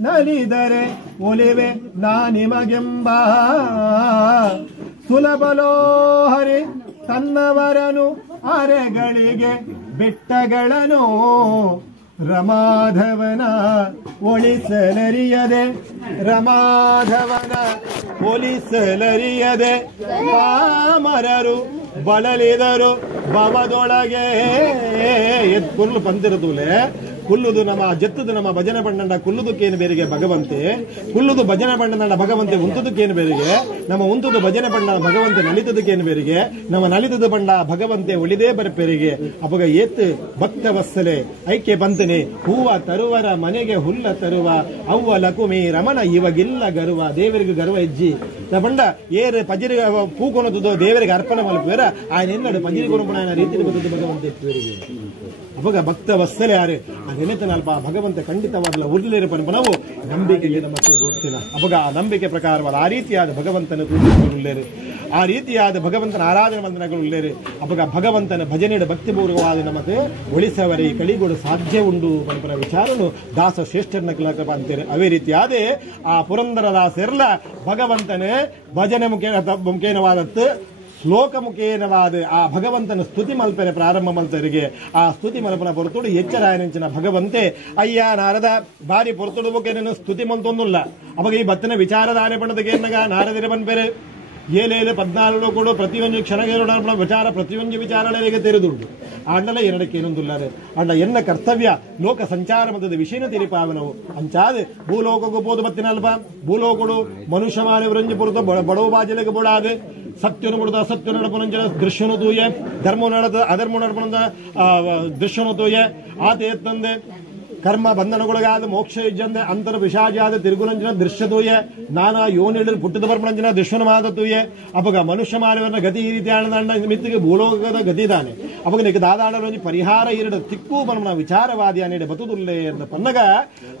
ನಲಿದರೆ ಒಲಿವೆ ನಾನಿಮಗೆಂಬ ಸುಲಭಲೋ ಹರಿ ತನ್ನವರನು ಅರೆಗಳಿಗೆ ಬೆಟ್ಟಗಳನ್ನು ರಮಾಧವನ ಒಳಿಸಲರಿಯದೆ ರಮಾಧವನ ಒಲಿಸಲರಿಯದೆ ಪಾಮರರು ಬಳಲಿದರು ಭವದೊಳಗೆ ಎದ್ ಕುರ್ಲು ಪಂತಿರತುಲೆ ಕುಲ್ಲುದು ನಮ್ಮ ಜತ್ತದು ನಮ್ಮ ಭಜನೆ ಬಣ್ಣಂಡ ಕುಲ್ಲುದಕ್ಕೇನು ಬೇರೆಗೆ ಭಗವಂತೆ ಕುಲ್ಲುದು ಭಜನೆ ಬಣ್ಣಂಡ ಭಗವಂತೆ ಉಂತದಕ್ಕೇನು ಬೇರೆಗೆ ನಮ್ಮ ಉಂತದು ಭಜನೆ ಬಣ್ಣ ಭಗವಂತೆ ನಲಿತದಕ್ಕೇನು ಬೇರೆಗೆ ನಮ್ಮ ನಲಿತದ ಬಣ್ಣ ಭಗವಂತೆ ಒಳಿದೇ ಬರಪೇರಿಗೆ ಅಪಗ ಏತ್ ಭಕ್ತ ವತ್ಸಲೆ ಐಕ್ಯ ಬಂತನೆ ಹೂವ ತರುವರ ಮನೆಗೆ ಹುಲ್ಲ ತರುವ ಅವ್ವ ಲಕುಮಿ ರಮಣ ಇವಾಗಿಲ್ಲ ಗರ್ವ ದೇವರಿಗೆ ಗರ್ವ ಹೆಜ್ಜಿ ಬಂಡ ಏರು ಪಜಿರಿ ಪೂಕೊನದು ದೇವರಿಗೆ ಅರ್ಪಣೆ ಮಲ್ಪೇರ ಆಯ್ನ ಎಲ್ಲಡು ಪಜಿರಿ ಕೊನಪಣ ರೀತಿ ಬರ್ತದೆ ಭಗವಂತ ಎತ್ತುವರಿಗೆ ಅವಾಗ ಭಕ್ತ ವತ್ಸಲೆ ಯಾರು ನೆನೆತನಲ್ಪ ಭಗವಂತ ಖಂಡಿತವಾಗಲ್ಲ ಉರ್ಲಿರ ಪನ್ಪನವು ನಂಬಿಕೆಗೆ ನಮ್ಮ ಗೊತ್ತಿಲ್ಲ ಅವಾಗ ಆ ನಂಬಿಕೆ ಪ್ರಕಾರವಾದ ಆ ರೀತಿಯಾದ ಭಗವಂತನ ಪೂಜಿಸುವುಳ್ಳೇರು ಆ ರೀತಿಯಾದ ಭಗವಂತನ ಆರಾಧನೆ ಮಂದನಗಳು ಉಳ್ಳೇರು ಅವಾಗ ಭಗವಂತನ ಭಜನೆಯ ಭಕ್ತಿಪೂರ್ವವಾದ ನಮಗೆ ಒಳಿಸವರೆ ಕಳಿಗೋಡು ಸಾಧ್ಯ ಉಂಡು ಪನ್ಪನ ವಿಚಾರನು ದಾಸ ಶ್ರೇಷ್ಠನ ಕಲಕಪ ಅಂತೇನೆ ಅವೇ ರೀತಿಯಾದ ಆ ಪುರಂದರ ದಾಸರೆಲ್ಲ ಭಗವಂತನೇ ಭಜನೆ ಮುಖೇನವಾದತ್ತು ಶ್ಲೋಕ ಮುಖೇನವಾದ ಆ ಭಗವಂತನ ಸ್ತುತಿ ಮಲ್ಪನೆ ಪ್ರಾರಂಭ ಮಲ್ಪರಿಗೆ ಆ ಸ್ತುತಿ ಮಲ್ಪನ ಪೊರತುಡು ಎಚ್ಚರಾಯನಿಂಚಿನ ಭಗವಂತೆ ಅಯ್ಯ ನಾರದ ಬಾರಿ ಪೊರತುಡು ಮುಖೇನ ಸ್ತುತಿ ಮಂತೊಂದುಲ್ಲ ಅವಾಗ ಈ ಭತ್ತನ ವಿಚಾರಧಾರೆ ಪಣದಕ್ಕೆ ನಾರದಿರ ಬನ್ಪೆರೆ ಏಲೇಲೆ 14 ಕೂಡ ಪ್ರತಿಯೊಂದು ಕ್ಷಣಗಳ ವಿಚಾರ ಪ್ರತಿಯೊಂದು ವಿಚಾರಗಳಿಗೆ ತೆರೆದುಂಟು ಆಂಡಲ ಎರಡಕ್ಕೆ ಏನೊಂದುಲ್ಲಾರೆ ಅಂಡ ಎನ್ನ ಕರ್ತವ್ಯ ಲೋಕ ಸಂಚಾರ ಮತದ ವಿಷಯನ ತಿರಿಪಾವನವು ಅಂಚಾದೆ ಭೂಲೋಕಗೂ ಬೋದು ಬತ್ತಿನಲ್ಪ ಭೂಲೋಕಗಳು ಮನುಷ್ಯ ಮಾನವರಂಜಿ ಪುರದ ಬಡವ ಬಾಜಲೆಗೆ ಬೋಡಾದೆ ಸತ್ಯನು ಬಿಡದ ಅಸತ್ಯ ನಡಪನ ದೃಶ್ಯನು ತೂಯೆ ಧರ್ಮ ನಡದ ಅಧರ್ಮ ನಡಪನ ದೃಶ್ಯನು ತೂಯೆ ಆತ ಎತ್ತಂದೆ ಕರ್ಮ ಬಂಧನಗೊಳಗಾದ ಮೋಕ್ಷ ಇಜ್ಜಂದೆ ಅಂತರ ವಿಷಾಜಾದ ತಿರುಗುರಂಜನ ದೃಶ್ಯ ತೂಯೆ ನಾನಾ ಯೋನಿಡಿರು ಪುಟ್ಟದ ಬರ್ಪಣಂಜನ ದೃಶ್ಯನ ಮಾದ ತೂಯೆ ಅಪಗ ಮನುಷ್ಯ ಮಾನವನ ಗತಿ ಈ ರೀತಿ ಆನಂದ ಮಿತ್ತಿಗೆ ಭೂಲೋಕದ ಗತಿ ಇದ್ದಾನೆ ಅಪಗ ನಿಕ್ಕೆ ದಾದಾಡಲೊಂಜಿ ಪರಿಹಾರ ಇರಡ ತಿಕ್ಕು ಪನ್ಮನ ವಿಚಾರವಾದಿ ಅನೇಡೆ ಬತುದುಲ್ಲೆ ಅಂತ ಪನ್ನಗ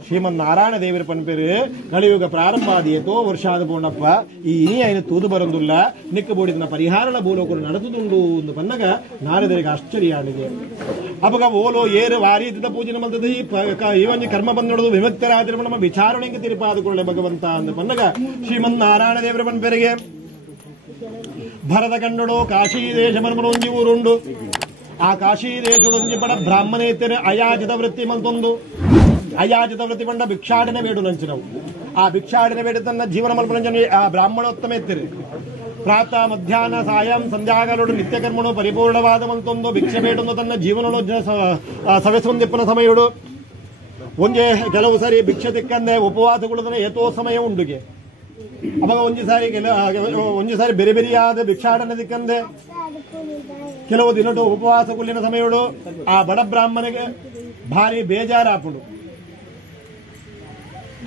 ಶ್ರೀಮನ್ನಾರಾಯಣ ದೇವರ ಪನ್ಪೇರು ಕಲಿಯುಗ ಪ್ರಾರಂಭಾದಿ ಎತೋ ವರ್ಷಾದ ಪೋಣಪ್ಪ ಈ ಇನಿ ಐನ ತೂದು ಬರಂದುಲ್ಲ ನಿಕ್ಕ ಬೋಡಿದ ಪರಿಹಾರಳ ಭೂಲೋಕರು ನಡೆದುದುಂಡು ಎಂದು ಪನ್ನಗ ನಾರದರಿಗೆ ಆಶ್ಚರ್ಯ ಆಡಿದೆ ಅಪಗ ಓಲೋ ಏರು ವಾರೀತಿದ ಪೂಜನೆ ಮಲ್ತದ ಈ ಒಂದು ಕರ್ಮ ಬಂದೊಡದು ವಿಮುಕ್ತರಾದಿರುವ ನಮ್ಮ ವಿಚಾರಣೆಗೆ ತಿರುಪಾದುಕೊಳ್ಳೆ ಭಗವಂತ ಅಂದ ಪನ್ನಗ ಶ್ರೀಮನ್ನಾರಾಯಣ ದೇವರ ಪನ್ಪೇರಿಗೆ ಭರದ ಕಂಡಡು ಕಾಶಿ ದೇಶ ಮನ್ಮನೊಂಜಿ ಊರುಂಡು ಆ ಕಾಶಿ ದೇಶದೊಂಜಿ ಬಡ ಬ್ರಾಹ್ಮಣೇತರ ಅಯಾಜಿತ ವೃತ್ತಿ ಮಲ್ತೊಂದು ಅಯಾಜಿತ ವೃತ್ತಿ ಬಂಡ ಭಿಕ್ಷಾಟನೆ ಬೇಡು ನಂಚಿನವು ಆ ಭಿಕ್ಷಾಟನೆ ಬೇಡ ತನ್ನ ಜೀವನ ಮಲ್ಪನಂಜನ ಆ ಬ್ರಾಹ್ಮಣೋತ್ತಮ ಎತ್ತಿರಿ ಪ್ರಾತಃ ಮಧ್ಯಾಹ್ನ ಸಾಯಂ ಸಂಧ್ಯಾಕಾಲೋಡು ನಿತ್ಯ ಕರ್ಮಣು ಪರಿಪೂರ್ಣವಾದ ಮಲ್ತೊಂದು ಭಿಕ್ಷೆ ಬೇಡೊಂದು ತನ್ನ ಜೀವನೋ ಸವೆಸೊಂದಿಪ್ಪನ ಸಮಯಡು ಒಂಜೆ ಕೆಲವು ಸಾರಿ ಭಿಕ್ಷೆ ತಿಕ್ಕಂದೆ ಉಪವಾಸಗೊಳ್ಳದನೆ ಏತೋ ಸಮಯ ಉಂಡುಗೆ ಅವಾಗ ಒಂಜಿ ಸಾರಿ ಬೇರೆ ಬೇರೆಯಾದ ಭಿಕ್ಷಾಟನೆ ತಿಕ್ಕಂದೆ ಕೆಲವು ದಿನಟು ಉಪವಾಸ ಕುಲ್ಲಿನ ಸಮಯಡು ಆ ಬಡ ಬ್ರಾಹ್ಮಣಿಗೆ ಭಾರಿ ಬೇಜಾರಾಪುಡು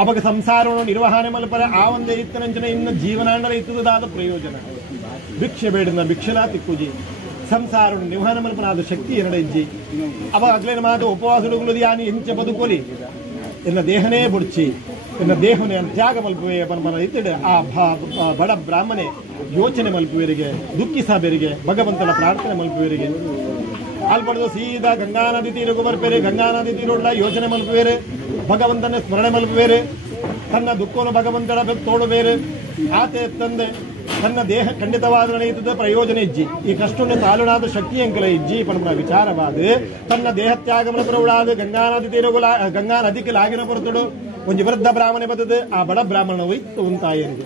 ಅವಾಗ ಸಂಸಾರವನ್ನು ನಿರ್ವಹಣೆ ಮಲ್ಪರ ಆ ಒಂದೇ ಇತ್ತನಂಚನ ಇನ್ನು ಜೀವನಾಂಡರ ಇತ್ತದಾದ ಪ್ರಯೋಜನ ಭಿಕ್ಷೆ ಬೇಡಿನ ಭಿಕ್ಷಲಾ ತಿಕ್ಕುಜಿ ಸಂಸಾರವನ್ನು ನಿರ್ವಹಣೆ ಮಲ್ಪನ ಆದ ಶಕ್ತಿ ಎರಡ ಇಜ್ಜಿ ಅವಾಗ ಅಗ್ಲೇನ ಮಾತು ಉಪವಾಸಗಳು ಯಾನಿ ಇಂಚ ಬದುಕೋಲಿ ಎನ್ನ ದೇಹನೇ ಬುಡ್ಚಿ ಎನ್ನ ದೇಹನೇ ತ್ಯಾಗ ಮಲ್ಪುವೆ ಪನ್ಪನ ಇತ್ತಿಡೆ ಆ ಬಡ ಬ್ರಾಹ್ಮಣೆ ಯೋಚನೆ ಮಲ್ಪುವರಿಗೆ ದುಃಖಿಸಬೇರಿಗೆ ಭಗವಂತನ ಪ್ರಾರ್ಥನೆ ಮಲ್ಪುವರಿಗೆ ಆಲ್ಪಡೆದು ಸೀದಾ ಗಂಗಾ ನದಿ ತೀರಗೂ ಬರ್ಪೇರೆ ಗಂಗಾ ನದಿ ತೀರೋಡ್ಲ ಯೋಚನೆ ಮಲ್ಪುವೇರೆ ಭಗವಂತನ ಸ್ಮರಣೆ ಮಲ್ಪುವೇರೆ ತನ್ನ ದುಃಖವನ್ನು ಭಗವಂತನ ತೋಡು ಬೇರೆ ಆತೆ ತಂದೆ ತನ್ನ ದೇಹ ಖಂಡಿತವಾದ ನಡೆಯುತ್ತದೆ ಪ್ರಯೋಜನ ಇಜ್ಜಿ ಈ ಕಷ್ಟವನ್ನು ತಾಲುನಾದ ಶಕ್ತಿ ಅಂಕಲ ಇಜ್ಜಿ ಪನ್ಮನ ವಿಚಾರವಾದ ತನ್ನ ದೇಹ ತ್ಯಾಗಮನ ಪರವುಳಾದ ಗಂಗಾ ನದಿ ತೀರಗೂ ಗಂಗಾ ನದಿಗೆ ಲಾಗಿನ ಬರ್ತಡು ಒಂಜಿ ವೃದ್ಧ ಬ್ರಾಹ್ಮಣೆ ಬರ್ತದೆ ಆ ಬಡ ಬ್ರಾಹ್ಮಣ ಒಯ್ತು ಉಂತಾಯರಿಗೆ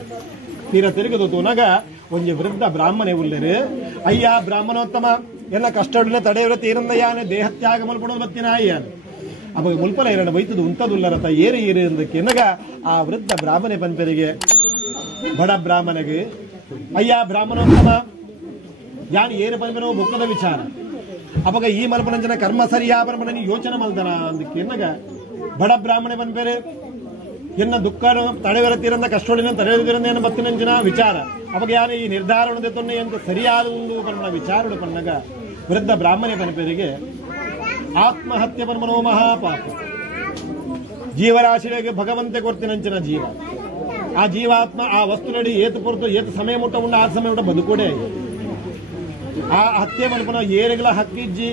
ತೀರ ತಿರುಗದು ತೂನಗ ಒಂಜಿ ವೃದ್ಧ ಬ್ರಾಹ್ಮಣೆ ಉಳ್ಳರು ಅಯ್ಯ ಬ್ರಾಹ್ಮಣೋತ್ತಮ ಎಲ್ಲ ಕಷ್ಟಡನೆ ತಡೆಯವರ ತೀರಂದಯಾನೆ ದೇಹ ತ್ಯಾಗ ಮಲ್ಪಡೋದು ಬತ್ತಿನ ಅಯ್ಯಾನೆ ಅವಾಗ ಮುಲ್ಪಲ ಇರೋಣ ಬೈತದು ಉಂತದುಲ್ಲರತ ಏರಿ ಏರಿ ಅಂದಕ್ಕೆ ಎನ್ನಗ ಆ ವೃದ್ಧ ಬ್ರಾಹ್ಮಣೆ ಪಂಪರಿಗೆ ಬಡ ಬ್ರಾಹ್ಮಣಗೆ ಅಯ್ಯ ಬ್ರಾಹ್ಮಣೋತ್ತಮ ಯಾನ್ ಏರು ಪಂಪನೋ ಬುಕ್ಕದ ವಿಚಾರ ಅವಾಗ ಈ ಮಲ್ಪನಂಜನ ಕರ್ಮ ಸರಿಯಾ ಪಂಪನ ಯೋಚನೆ ಮಲ್ದನ ಅಂದಕ್ಕೆ ಎನ್ನಗ ಬಡ ಬ್ರಾಹ್ಮಣೆ ಪಂಪೇರೆ ಎನ್ನ ದುಃಖ ತಡೆವರ ತೀರಂದ ಕಷ್ಟೋಡಿನ ತಡೆಯುವುದರಿಂದ ಬತ್ತಿನಂಚಿನ ವಿಚಾರ ಅವಾಗ ಯಾರು ಈ ನಿರ್ಧಾರಣದ ತೊನ್ನೆ ಅಂತ ಸರಿಯಾದ ಒಂದು ಪನ್ನ ವಿಚಾರ ಪನ್ನಗ ವೃದ್ಧ ಬ್ರಾಹ್ಮಣ ಪನಪೇರಿಗೆ ಆತ್ಮಹತ್ಯೆ ಪನ್ಮನೋ ಮಹಾಪಾಪ ಜೀವರಾಶಿಗೆ ಭಗವಂತೆ ಕೊರ್ತಿನಂಚಿನ ಜೀವ ಆ ಜೀವಾತ್ಮ ಆ ವಸ್ತು ನಡಿ ಏತು ಪೊರ್ತು ಏತು ಸಮಯ ಮುಟ್ಟ ಉಂಡ ಆ ಸಮಯ ಉಂಟ ಬದುಕೋಡೆ ಆ ಹತ್ಯೆ ಮಲ್ಪನ ಏರೆಗಳ ಹಕ್ಕಿಜ್ಜಿ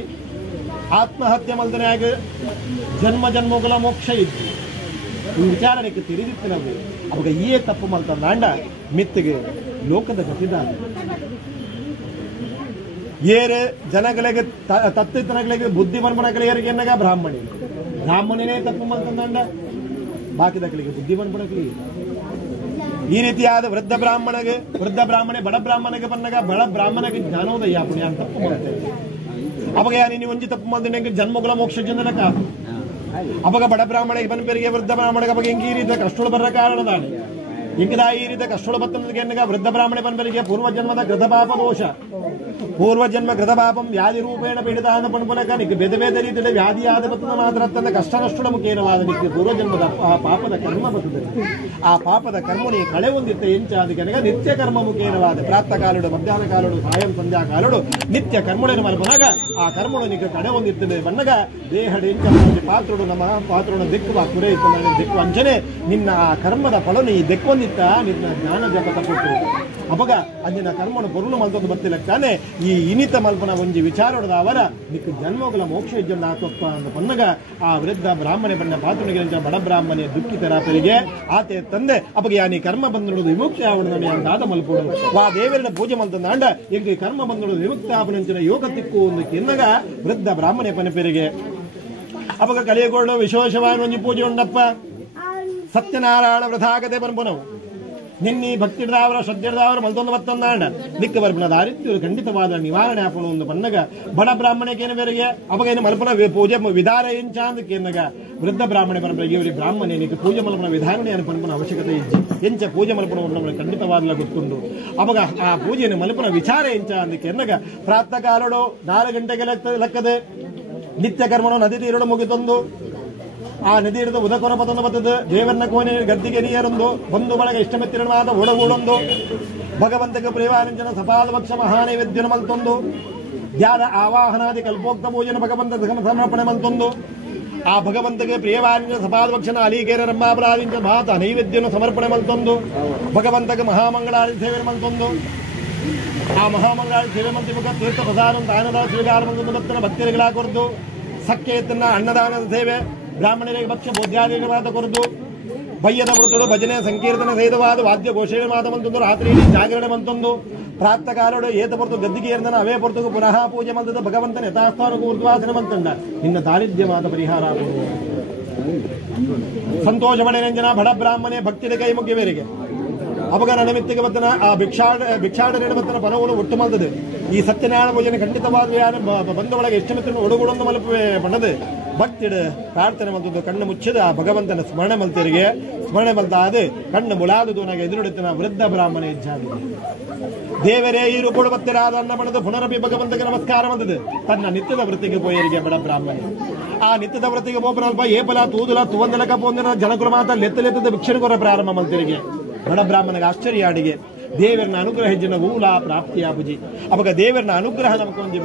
ಆತ್ಮಹತ್ಯೆ ಮಲ್ದನೆ ಆಗಿ ಜನ್ಮ ಜನ್ಮಗಳ ಮೋಕ್ಷ ಇಜ್ಜಿ ಈ ವಿಚಾರಣೆಗೆ ತಿರುಗಿತ್ತು ನಾವು ಅವಾಗ ಈ ತಪ್ಪು ಮಾಡ್ತಾರೆ ನಾಂಡ ಮಿತ್ತಿಗೆ ಲೋಕದ ಗತಿದಾರ ಏರೆ ಜನಗಳಿಗೆ ತತ್ತಿತನಗಳಿಗೆ ಬುದ್ಧಿ ಮನ್ಪಣಗಳಿಗೆ ಎನ್ನಗ ಬ್ರಾಹ್ಮಣನೇ ತಪ್ಪು ಮಾಡ್ತಂದ ಬಾಕಿದಗಳಿಗೆ ಬುದ್ಧಿ ಮನ್ಪಣಗಳಿಗೆ ಈ ರೀತಿಯಾದ ವೃದ್ಧ ಬ್ರಾಹ್ಮಣೆ ಬಡ ಬ್ರಾಹ್ಮಣಗೆ ಬಂದಾಗ ಬಡ ಬ್ರಾಹ್ಮಣಗೆ ಜ್ಞಾನೋದಯ ಪುಣ್ಯ ಅಂತ ತಪ್ಪು ಮಾಡ್ತೇವೆ ಅವಾಗ ನೀನು ಒಂಜಿ ತಪ್ಪು ಮಾಡಿದಂಗೆ ಜನ್ಮಗಳ ಮೋಕ್ಷ ಜನಕ ಅವಾಗ ಬಡ ಬ್ರಾಹ್ಮಣಿಗೆ ಬಂದ ವೃದ್ಧ ಬ್ರಾಹ್ಮಣಿಗೆ ಅವಾಗ ಹೆಂಗೆ ಈ ರೀತಿಯ ಕಷ್ಟಗಳು ಬರ ಕಾರಣದಾನೆ ಇಂಕದ ಈ ರೀತಿಯ ಕಷ್ಟಗಳು ಬತ್ತನಿಗೆ ವೃದ್ಧ ಬ್ರಾಹ್ಮಣೆ ಬಂದವರಿಗೆ ಪೂರ್ವಜನ್ಮದ ಗೃಧಪಾಪ ದೋಷ ಪೂರ್ವಜನ್ಮ ಗೃಧಪಾಪಂ ವ್ಯಾಧಿ ರೂಪೇಣ ಪೀಡಿತ ಅಂತ ಪಂಪನಕ ನಿಕ್ಕೆ ಬೇರೆ ಬೇರೆ ರೀತಿಯ ವ್ಯಾಧಿಯಾದ ಬತ್ತದ ಮಾತ್ರ ತನ್ನ ಕಷ್ಟ ನಷ್ಟದ ಮುಖೇನವಾದ ನಿಕ್ಕೆ ಪೂರ್ವಜನ್ಮದ ಆ ಪಾಪದ ಕರ್ಮ ಬರ್ತದೆ ಆ ಪಾಪದ ಕರ್ಮ ನೀ ಕಳೆ ಹೊಂದಿತ್ತೆ ಎಂಚಾದಿಗೆ ನಿತ್ಯ ಕರ್ಮ ಮುಖೇನವಾದ ಪ್ರಾತಃ ಕಾಲುಡು ಮಧ್ಯಾಹ್ನ ಕಾಲುಡು ಸಾಯಂ ಸಂಧ್ಯಾ ಕಾಲುಡು ನಿತ್ಯ ಕರ್ಮುಡನ ಮಲ್ಪನಾಗ ಆ ಕರ್ಮುಡು ನಿಕ್ಕೆ ಕಡೆ ಹೊಂದಿರ್ತದೆ ಬನ್ನಗ ದೇಹದ ಎಂಚ ಪಾತ್ರುಡು ನಮ್ಮ ಪಾತ್ರುಡ ದಿಕ್ಕು ಆ ಕುರೆ ದಿಕ್ಕು ಅಂಚನೆ ನಿನ್ನ ಆ ಕರ್ಮದ ಫಲ ನೀ ದಿಕ್ಕೊಂದಿತ್ತ ನಿನ್ನ ಜ್ಞಾನ ಜಪತ ಕೊಟ್ಟು ಅಪಗ ಅಂದಿನ ಕರ್ಮನು ಪೊರುಳು ಮಲ್ತದ್ದು ಬರ್ತಿಲ್ಲಕ್ಕಾನೆ ಈ ಇನಿತ ಮಲ್ಪನ ಒಂಜಿ ವಿಚಾರದ ಅವರ ನಿಕ್ಕ ಜನ್ಮಗಳ ಮೋಕ್ಷ ಇಜ್ಜನ್ನ ಹಾಕಪ್ಪ ಅಂತ ಪನ್ನಗ ಆ ವೃದ್ಧ ಬ್ರಾಹ್ಮಣೆ ಬಣ್ಣ ಪಾತ್ರುಣಿಗೆ ಬಡ ಬ್ರಾಹ್ಮಣೆ ದುಃಖಿತರಾಪರಿಗೆ ಆತೆ ತಂದೆ ಅಪಗ ಯಾನಿ ಕರ್ಮ ಬಂದಿರೋದು ವಿಮುಕ್ತಿ ಆವರಣೆ ಅಂತಾದ ಮಲ್ಪೋಡು ವಾ ದೇವರನ್ನ ಪೂಜೆ ಮಲ್ತಂದಾಂಡ ಈಗ ಕರ್ಮ ಬಂದಿರೋದು ವಿಮುಕ್ತ ಆಪನಂಚಿನ ಯೋಗ ತಿಕ್ಕು ಒಂದು ಕೆನ್ನಗ ವೃದ್ಧ ಬ್ರಾಹ್ಮಣೆ ಪನಪೇರಿಗೆ ಅಪಗ ಕಲಿಯಗೋಡು ವಿಶೇಷವಾದ ಒಂಜಿ ಪೂಜೆ ಉಂಡಪ್ಪ ಸತ್ಯನಾರಾಯಣ ವ್ರತಾಗತೆ ಪನ್ಪನವು ನಿನ್ನಿ ಭಕ್ತಿ ಹಿಡಿದವರ ಶ್ರದ್ಧೆ ಹಿಡಿದವರ ಮಲ್ತೊಂದು ಮತ್ತೊಂದಾಂಡ ದಿಕ್ಕ ಬರ್ಬಿನ ದಾರಿತ್ಯರು ಖಂಡಿತವಾದ ನಿವಾರಣೆ ಹಾಪಣ ಒಂದು ಬನ್ನಗ ಬಡ ಬ್ರಾಹ್ಮಣಕ್ಕೇನು ಬೇರೆಗೆ ಅವಾಗ ಮಲ್ಪನ ಪೂಜೆ ವಿಧಾನ ಎಂಚಾಂದಕ್ಕೇನಗ ವೃದ್ಧ ಬ್ರಾಹ್ಮಣೆ ಬರಬ ಇವರಿ ಬ್ರಾಹ್ಮಣೇನಿಗೆ ಪೂಜೆ ಮಲ್ಪನ ವಿಧಾರಣೆ ಪನ್ಪನ ಅವಶ್ಯಕತೆ ಇಜ್ಜಿ ಎಂಚ ಪೂಜೆ ಮಲ್ಪನ ನಮಗೆ ಖಂಡಿತವಾದ ಗೊತ್ತುಂಡು ಅವಾಗ ಆ ಪೂಜೆಯನ್ನು ಮಲ್ಪನ ವಿಚಾರ ಎಂಚ ಅಂದಕ್ಕೆ ಎನ್ನಗ ಪ್ರಾತಃ ಕಾಲೋಡು 4 ಗಂಟೆಗೆ ಲೆಕ್ಕದೆ ನಿತ್ಯ ಕರ್ಮನು ನದಿ ತೀರಡು ಮುಗಿತೊಂದು ಆ ನದಿ ಹಿಡಿದು ಉದಕೊರ ಪತೊಂದು ಬರ್ತದೆ ದೇವರನ್ನ ಕೋಣೆ ಗದ್ದಿಗೆ ನೀರೊಂದು ಬಂದು ಬಳಗ ಇಷ್ಟಮೆತ್ತಿರವಾದ ಒಳಗೂಡೊಂದು ಭಗವಂತಗೆ ಪ್ರೇವಾರಂಜನ ಸಪಾದ ಪಕ್ಷ ಮಹಾನೈವೇದ್ಯನ ಮಲ್ತೊಂದು ಧ್ಯಾನ ಆವಾಹನಾದಿ ಕಲ್ಪೋಕ್ತ ಪೂಜನ ಭಗವಂತ ಸಮರ್ಪಣೆ ಮಲ್ತೊಂದು ಆ ಭಗವಂತಗೆ ಪ್ರಿಯವಾರಂಜನ ಸಪಾದ ಪಕ್ಷನ ಅಲಿಗೇರ ರಂಭಾಪರಾದಿಂಚ ಮಾತ ನೈವೇದ್ಯನ ಸಮರ್ಪಣೆ ಮಲ್ತೊಂದು ಭಗವಂತಗೆ ಮಹಾಮಂಗಳಾದಿ ಸೇವೆ ಮಲ್ತೊಂದು ಆ ಮಹಾಮಂಗಳಾದಿ ಸೇವೆ ಮಂತಿ ಮುಖ ತೀರ್ಥ ಪ್ರಸಾದ ತಾನದ ಸ್ವೀಕಾರ ಮಂದು ಭಕ್ತರ ಭಕ್ತರಿಗಳ ಕೊರದು ಸಖ್ಯ ಎತ್ತನ್ನ ಅನ್ನದಾನದ ಸೇವೆ ಬ್ರಾಹ್ಮಣರಿಗೆ ಭಕ್ಷ್ಯ ಭೋಜ್ಯಾದಿಗಳ ಮಾತ ಕೊರದು ಬಯ್ಯದ ಮೃತುಡು ಭಜನೆ ಸಂಕೀರ್ತನ ಸಹಿತವಾದ ವಾದ್ಯ ಘೋಷಣೆ ಮಾತ ಮಂತೊಂದು ರಾತ್ರಿ ಜಾಗರಣೆ ಮಂತೊಂದು ಪ್ರಾತಃ ಕಾಲೋಡು ಏತ ಪೊರ್ತು ಗದ್ದಿಗೆ ಏರ್ದನ ಅವೇ ಪೊರ್ತುಗು ಪುನಃ ಪೂಜೆ ಮಂತದ ಭಗವಂತನ ಯಥಾಸ್ಥಾನಕ್ಕೂ ಊರ್ಧ್ವಾಸನೆ ಮಂತಂಡ ಇನ್ನು ದಾರಿದ್ರ್ಯ ಮಾತ ಪರಿಹಾರ ಸಂತೋಷ ಪಡೆರಂಜನ ಬಡ ಬ್ರಾಹ್ಮಣೆ ಭಕ್ತಿಯ ಕೈ ಮುಖ್ಯವೇರಿಗೆ ಅಪಗನ ನಿಮಿತ್ತಿಗೆ ಬತ್ತನ ಆ ಭಿಕ್ಷಾಟನೆ ಬತ್ತನ ಪನವನ್ನು ಒಟ್ಟು ಮಲ್ತದೆ ಈ ಸತ್ಯನಾರಾಯಣ ಪೂಜನೆ ಖಂಡಿತವಾದ ಬಂದ ಒಳಗೆ ಎಷ್ಟು ಮಿತ್ರ ಒಡುಗುಡೊಂದು ಮಲ್ಪೆ ಪಣದು ಭಕ್ತಿಡ ಪ್ರಾರ್ಥನೆ ಮಲ್ತದ್ದು ಕಣ್ಣು ಮುಚ್ಚಿದ ಆ ಭಗವಂತನ ಸ್ಮರಣೆ ಮಲ್ತರಿಗೆ ಸ್ಮರಣೆ ಮಲ್ತಾದ ಕಣ್ಣು ಮುಳಾದುದು ನನಗೆ ಎದುರುಡುತ್ತಿನ ವೃದ್ಧ ಬ್ರಾಹ್ಮಣ ಇಚ್ಛಾಗಿದೆ ದೇವರೇ ಈ ರೂಪಗಳು ಬತ್ತಿರಾದ ಅನ್ನ ಪಡೆದು ಪುನರಪಿ ಭಗವಂತಗೆ ನಮಸ್ಕಾರ ಬಂದದು ತನ್ನ ನಿತ್ಯದ ವೃತ್ತಿಗೆ ಪೋಯರಿಗೆ ಬಡ ಬ್ರಾಹ್ಮಣ ಆ ನಿತ್ಯದ ವೃತ್ತಿಗೆ ಪೋಪನಲ್ಪ ಏಪಲ ತೂದುಲ ತುವಂದಲ ಕಪೊಂದಿನ ಜನಕುಲ ಮಾತ ಲೆತ್ತಲೆತ್ತದ ಭಿಕ್ಷಣೆಗೊರ ಪ್ರಾರಂಭ ಮಲ್ತಿರಿಗೆ ಬಡ ಬ್ರಾಹ್ಮಣಗೆ ಆಶ್ಚರ್ಯ ಆಡಿಗೆ ದೇವರನ್ನ ಅನುಗ್ರಹ ಹೆಜ್ಜಿನ ಊಲ ಪ್ರಾಪ್ತಿಯ ಬುಜಿ ಅವಾಗ ದೇವರನ್ನ ಅನುಗ್ರಹ ನಮಕೊಂದು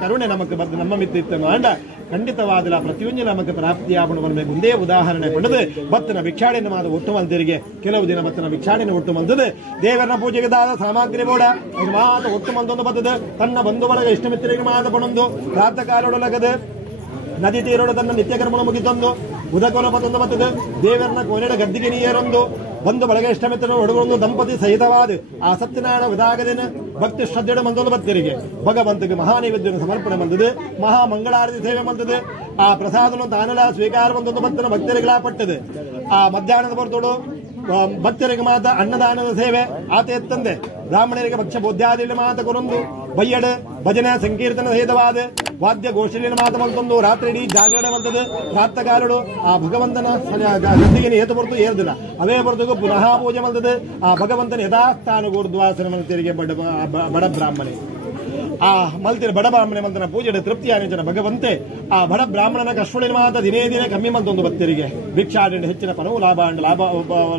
ಕರುಣೆ ನಮಕ್ಕೆ ಬಂದು ನಮ್ಮ ಮಿತ್ತಿತ್ತ ಮಾಂಡ ಖಂಡಿತವಾದ ಪ್ರತಿಯೊಂದು ನಮಗೆ ಪ್ರಾಪ್ತಿಯಾಗಣು ಬರಬೇಕು ಒಂದೇ ಉದಾಹರಣೆ ಪಡೆದು ಭತ್ತನ ಭಿಕ್ಷಾಡಿನ ಮಾದ ಒಟ್ಟು ಮಲ್ದಿರಿಗೆ ಕೆಲವು ದಿನ ಭತ್ತನ ಭಿಕ್ಷಾಡಿನ ಒಟ್ಟು ಮಲ್ದದು ದೇವರನ್ನ ಪೂಜೆಗೆ ದಾದ ಸಾಮಗ್ರಿ ಬೋಡ ಅದು ಮಾತ ಒಟ್ಟು ಮಂದೊಂದು ಬರ್ತದೆ ತನ್ನ ಬಂಧು ಬಳಗ ಇಷ್ಟ ಮಿತ್ರರಿಗೆ ಮಾದ ಪಣೊಂದು ಪ್ರಾತಃ ಕಾಲೊಳಗದೆ ನದಿ ತೀರೋಡು ತನ್ನ ನಿತ್ಯ ಕರ್ಮಣ ಮುಗಿತೊಂದು ಉದಕೊಲ ಪತೊಂದು ಬರ್ತದೆ ದೇವರನ್ನ ಕೊನೆಡ ಗದ್ದಿಗೆ ನೀರೊಂದು ಬಂದು ಬಳಗ ಇಷ್ಟ ಮಿತ್ರ ಒಡಗೊಂದು ದಂಪತಿ ಸಹಿತವಾದ ಆ ಸತ್ಯನಾರಾಯಣ ವಿಧಾಗದಿನ ಭಕ್ತಿ ಶ್ರದ್ಧೆಯ ಮಂದೊಂದು ಭಕ್ತರಿಗೆ ಭಗವಂತಗೆ ಮಹಾನೈವೇದ್ಯನ ಸಮರ್ಪಣೆ ಬಂದது ಮಹಾಮಂಗಳಾರತಿ ಸೇವೆ ಬಂದது ಆ ಪ್ರಸಾದನ ತಾನಲ ಸ್ವೀಕಾರ ಬಂದೊಂದು ಭಕ್ತನ ಭಕ್ತರಿಗಳ ಪಟ್ಟದು ಆ ಮಧ್ಯಾಹ್ನದ ಬರ್ತೋಡು ಭಕ್ತರಿಗೆ ಮಾತ ಅನ್ನದಾನದ ಸೇವೆ ಆತ ಎತ್ತಂದೆ ಬ್ರಾಹ್ಮಣರಿಗೆ ಭಕ್ಷ್ಯ ಭೋಜ್ಯಾದಿಗಳ ಮಾತ ಕೊರೊಂದು ಬಯ್ಯಡ ಭಜನೆ ಸಂಕೀರ್ತನ ಸಹಿತವಾದ ವಾದ್ಯ ಘೋಷಣೆಯ ಮಾತ ಮಲ್ತೊಂದು ರಾತ್ರಿ ಇಡೀ ಜಾಗರಣೆ ಮಲ್ತದೆ ಪ್ರಾತಃ ಕಾಲಡು ಆ ಭಗವಂತನ ಗದ್ದಿಗೆ ಏತ ಬರ್ತು ಏರ್ದಿಲ್ಲ ಅವೇ ಬರ್ತು ಪುನಃ ಪೂಜೆ ಮಲ್ತದೆ ಆ ಭಗವಂತನ ಯಥಾಸ್ಥಾನ ಊರ್ಧ್ವಾಸನ ಮಂತ್ರಿಗೆ ಬಡ ಬ್ರಾಹ್ಮಣೆ ಆ ಮಲ್ತಿನ ಬಡ ಬ್ರಾಹ್ಮಣೆ ಮಂತನ ಪೂಜೆ ತೃಪ್ತಿ ಆನಿಂಚನ ಭಗವಂತೆ ಆ ಬಡ ಬ್ರಾಹ್ಮಣನ ಕಷ್ಟುಳಿನ ಮಾತ ದಿನೇ ದಿನೇ ಕಮ್ಮಿ ಮಲ್ತೊಂದು ಭಕ್ತರಿಗೆ ಭಿಕ್ಷಾಟನೆ ಹೆಚ್ಚಿನ ಪನವು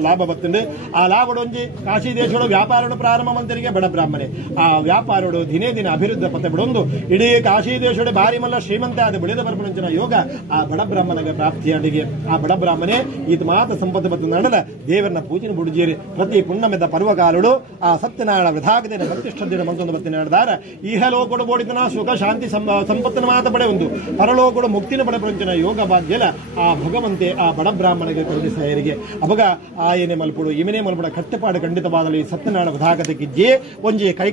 ಲಾಭ ಬರ್ತಂಡೆ ಆ ಲಾಭಡೊಂಜಿ ಕಾಶಿ ದೇಶಗಳು ವ್ಯಾಪಾರ ಪ್ರಾರಂಭ ಮಂತರಿಗೆ ಬಡ ಬ್ರಾಹ್ಮಣೆ ಆ ವ್ಯಾಪಾರಡು ದಿನೇ ದಿನ ಅಭಿವೃದ್ಧಿ ಪತ್ತೆ ಬಿಡೊಂದು ಇಡೀ ಕಾಶಿ ದೇಶದ ಬಾರಿ ಮಲ್ಲ ಶ್ರೀಮಂತ ಆದ ಬೆಳೆದ ಬರ್ಪಣಂಚಿನ ಯೋಗ ಆ ಬಡ ಬ್ರಾಹ್ಮಣಗೆ ಪ್ರಾಪ್ತಿಯಾಡಿಗೆ ಆ ಬಡ ಬ್ರಾಹ್ಮಣೆ ಇದು ಮಾತ ಸಂಪತ್ತು ಬತ್ತ ನಡಲ ದೇವರನ್ನ ಪೂಜೆನ ಬುಡುಜೇರಿ ಪ್ರತಿ ಪುಣ್ಣಮೆದ ಪರ್ವಕಾಲುಡು ಆ ಸತ್ಯನಾರಾಯಣ ವಿಧಾಗದೇನ ಭಕ್ತಿಷ್ಠದ್ದೇನ ಮಂತೊಂದು ಬತ್ತಿ ನಡೆದಾರ ಈಹಲೋಕಡು ಬೋಡಿತನ ಸುಖ ಶಾಂತಿ ಸಂಪತ್ತಿನ ಮಾತ ಪಡೆ ಒಂದು ಪರಲೋಕಡು ಮುಕ್ತಿನ ಪಡೆ ಪರಂಚಿನ ಯೋಗ ಭಾಗ್ಯಲ ಆ ಭಗವಂತೆ ಆ ಬಡ ಬ್ರಾಹ್ಮಣಗೆ ಕರುಣಿಸರಿಗೆ ಅವಾಗ ಆಯನೆ ಮಲ್ಪುಡು ಇಮನೆ ಮಲ್ಪಡ ಕಟ್ಟಪಾಡು ಖಂಡಿತವಾದಲ್ಲಿ ಸತ್ಯನಾರಾಯಣ ವಿಧಾಗತಕ್ಕಿಜ್ಜೆ ಒಂಜಿ ಕೈ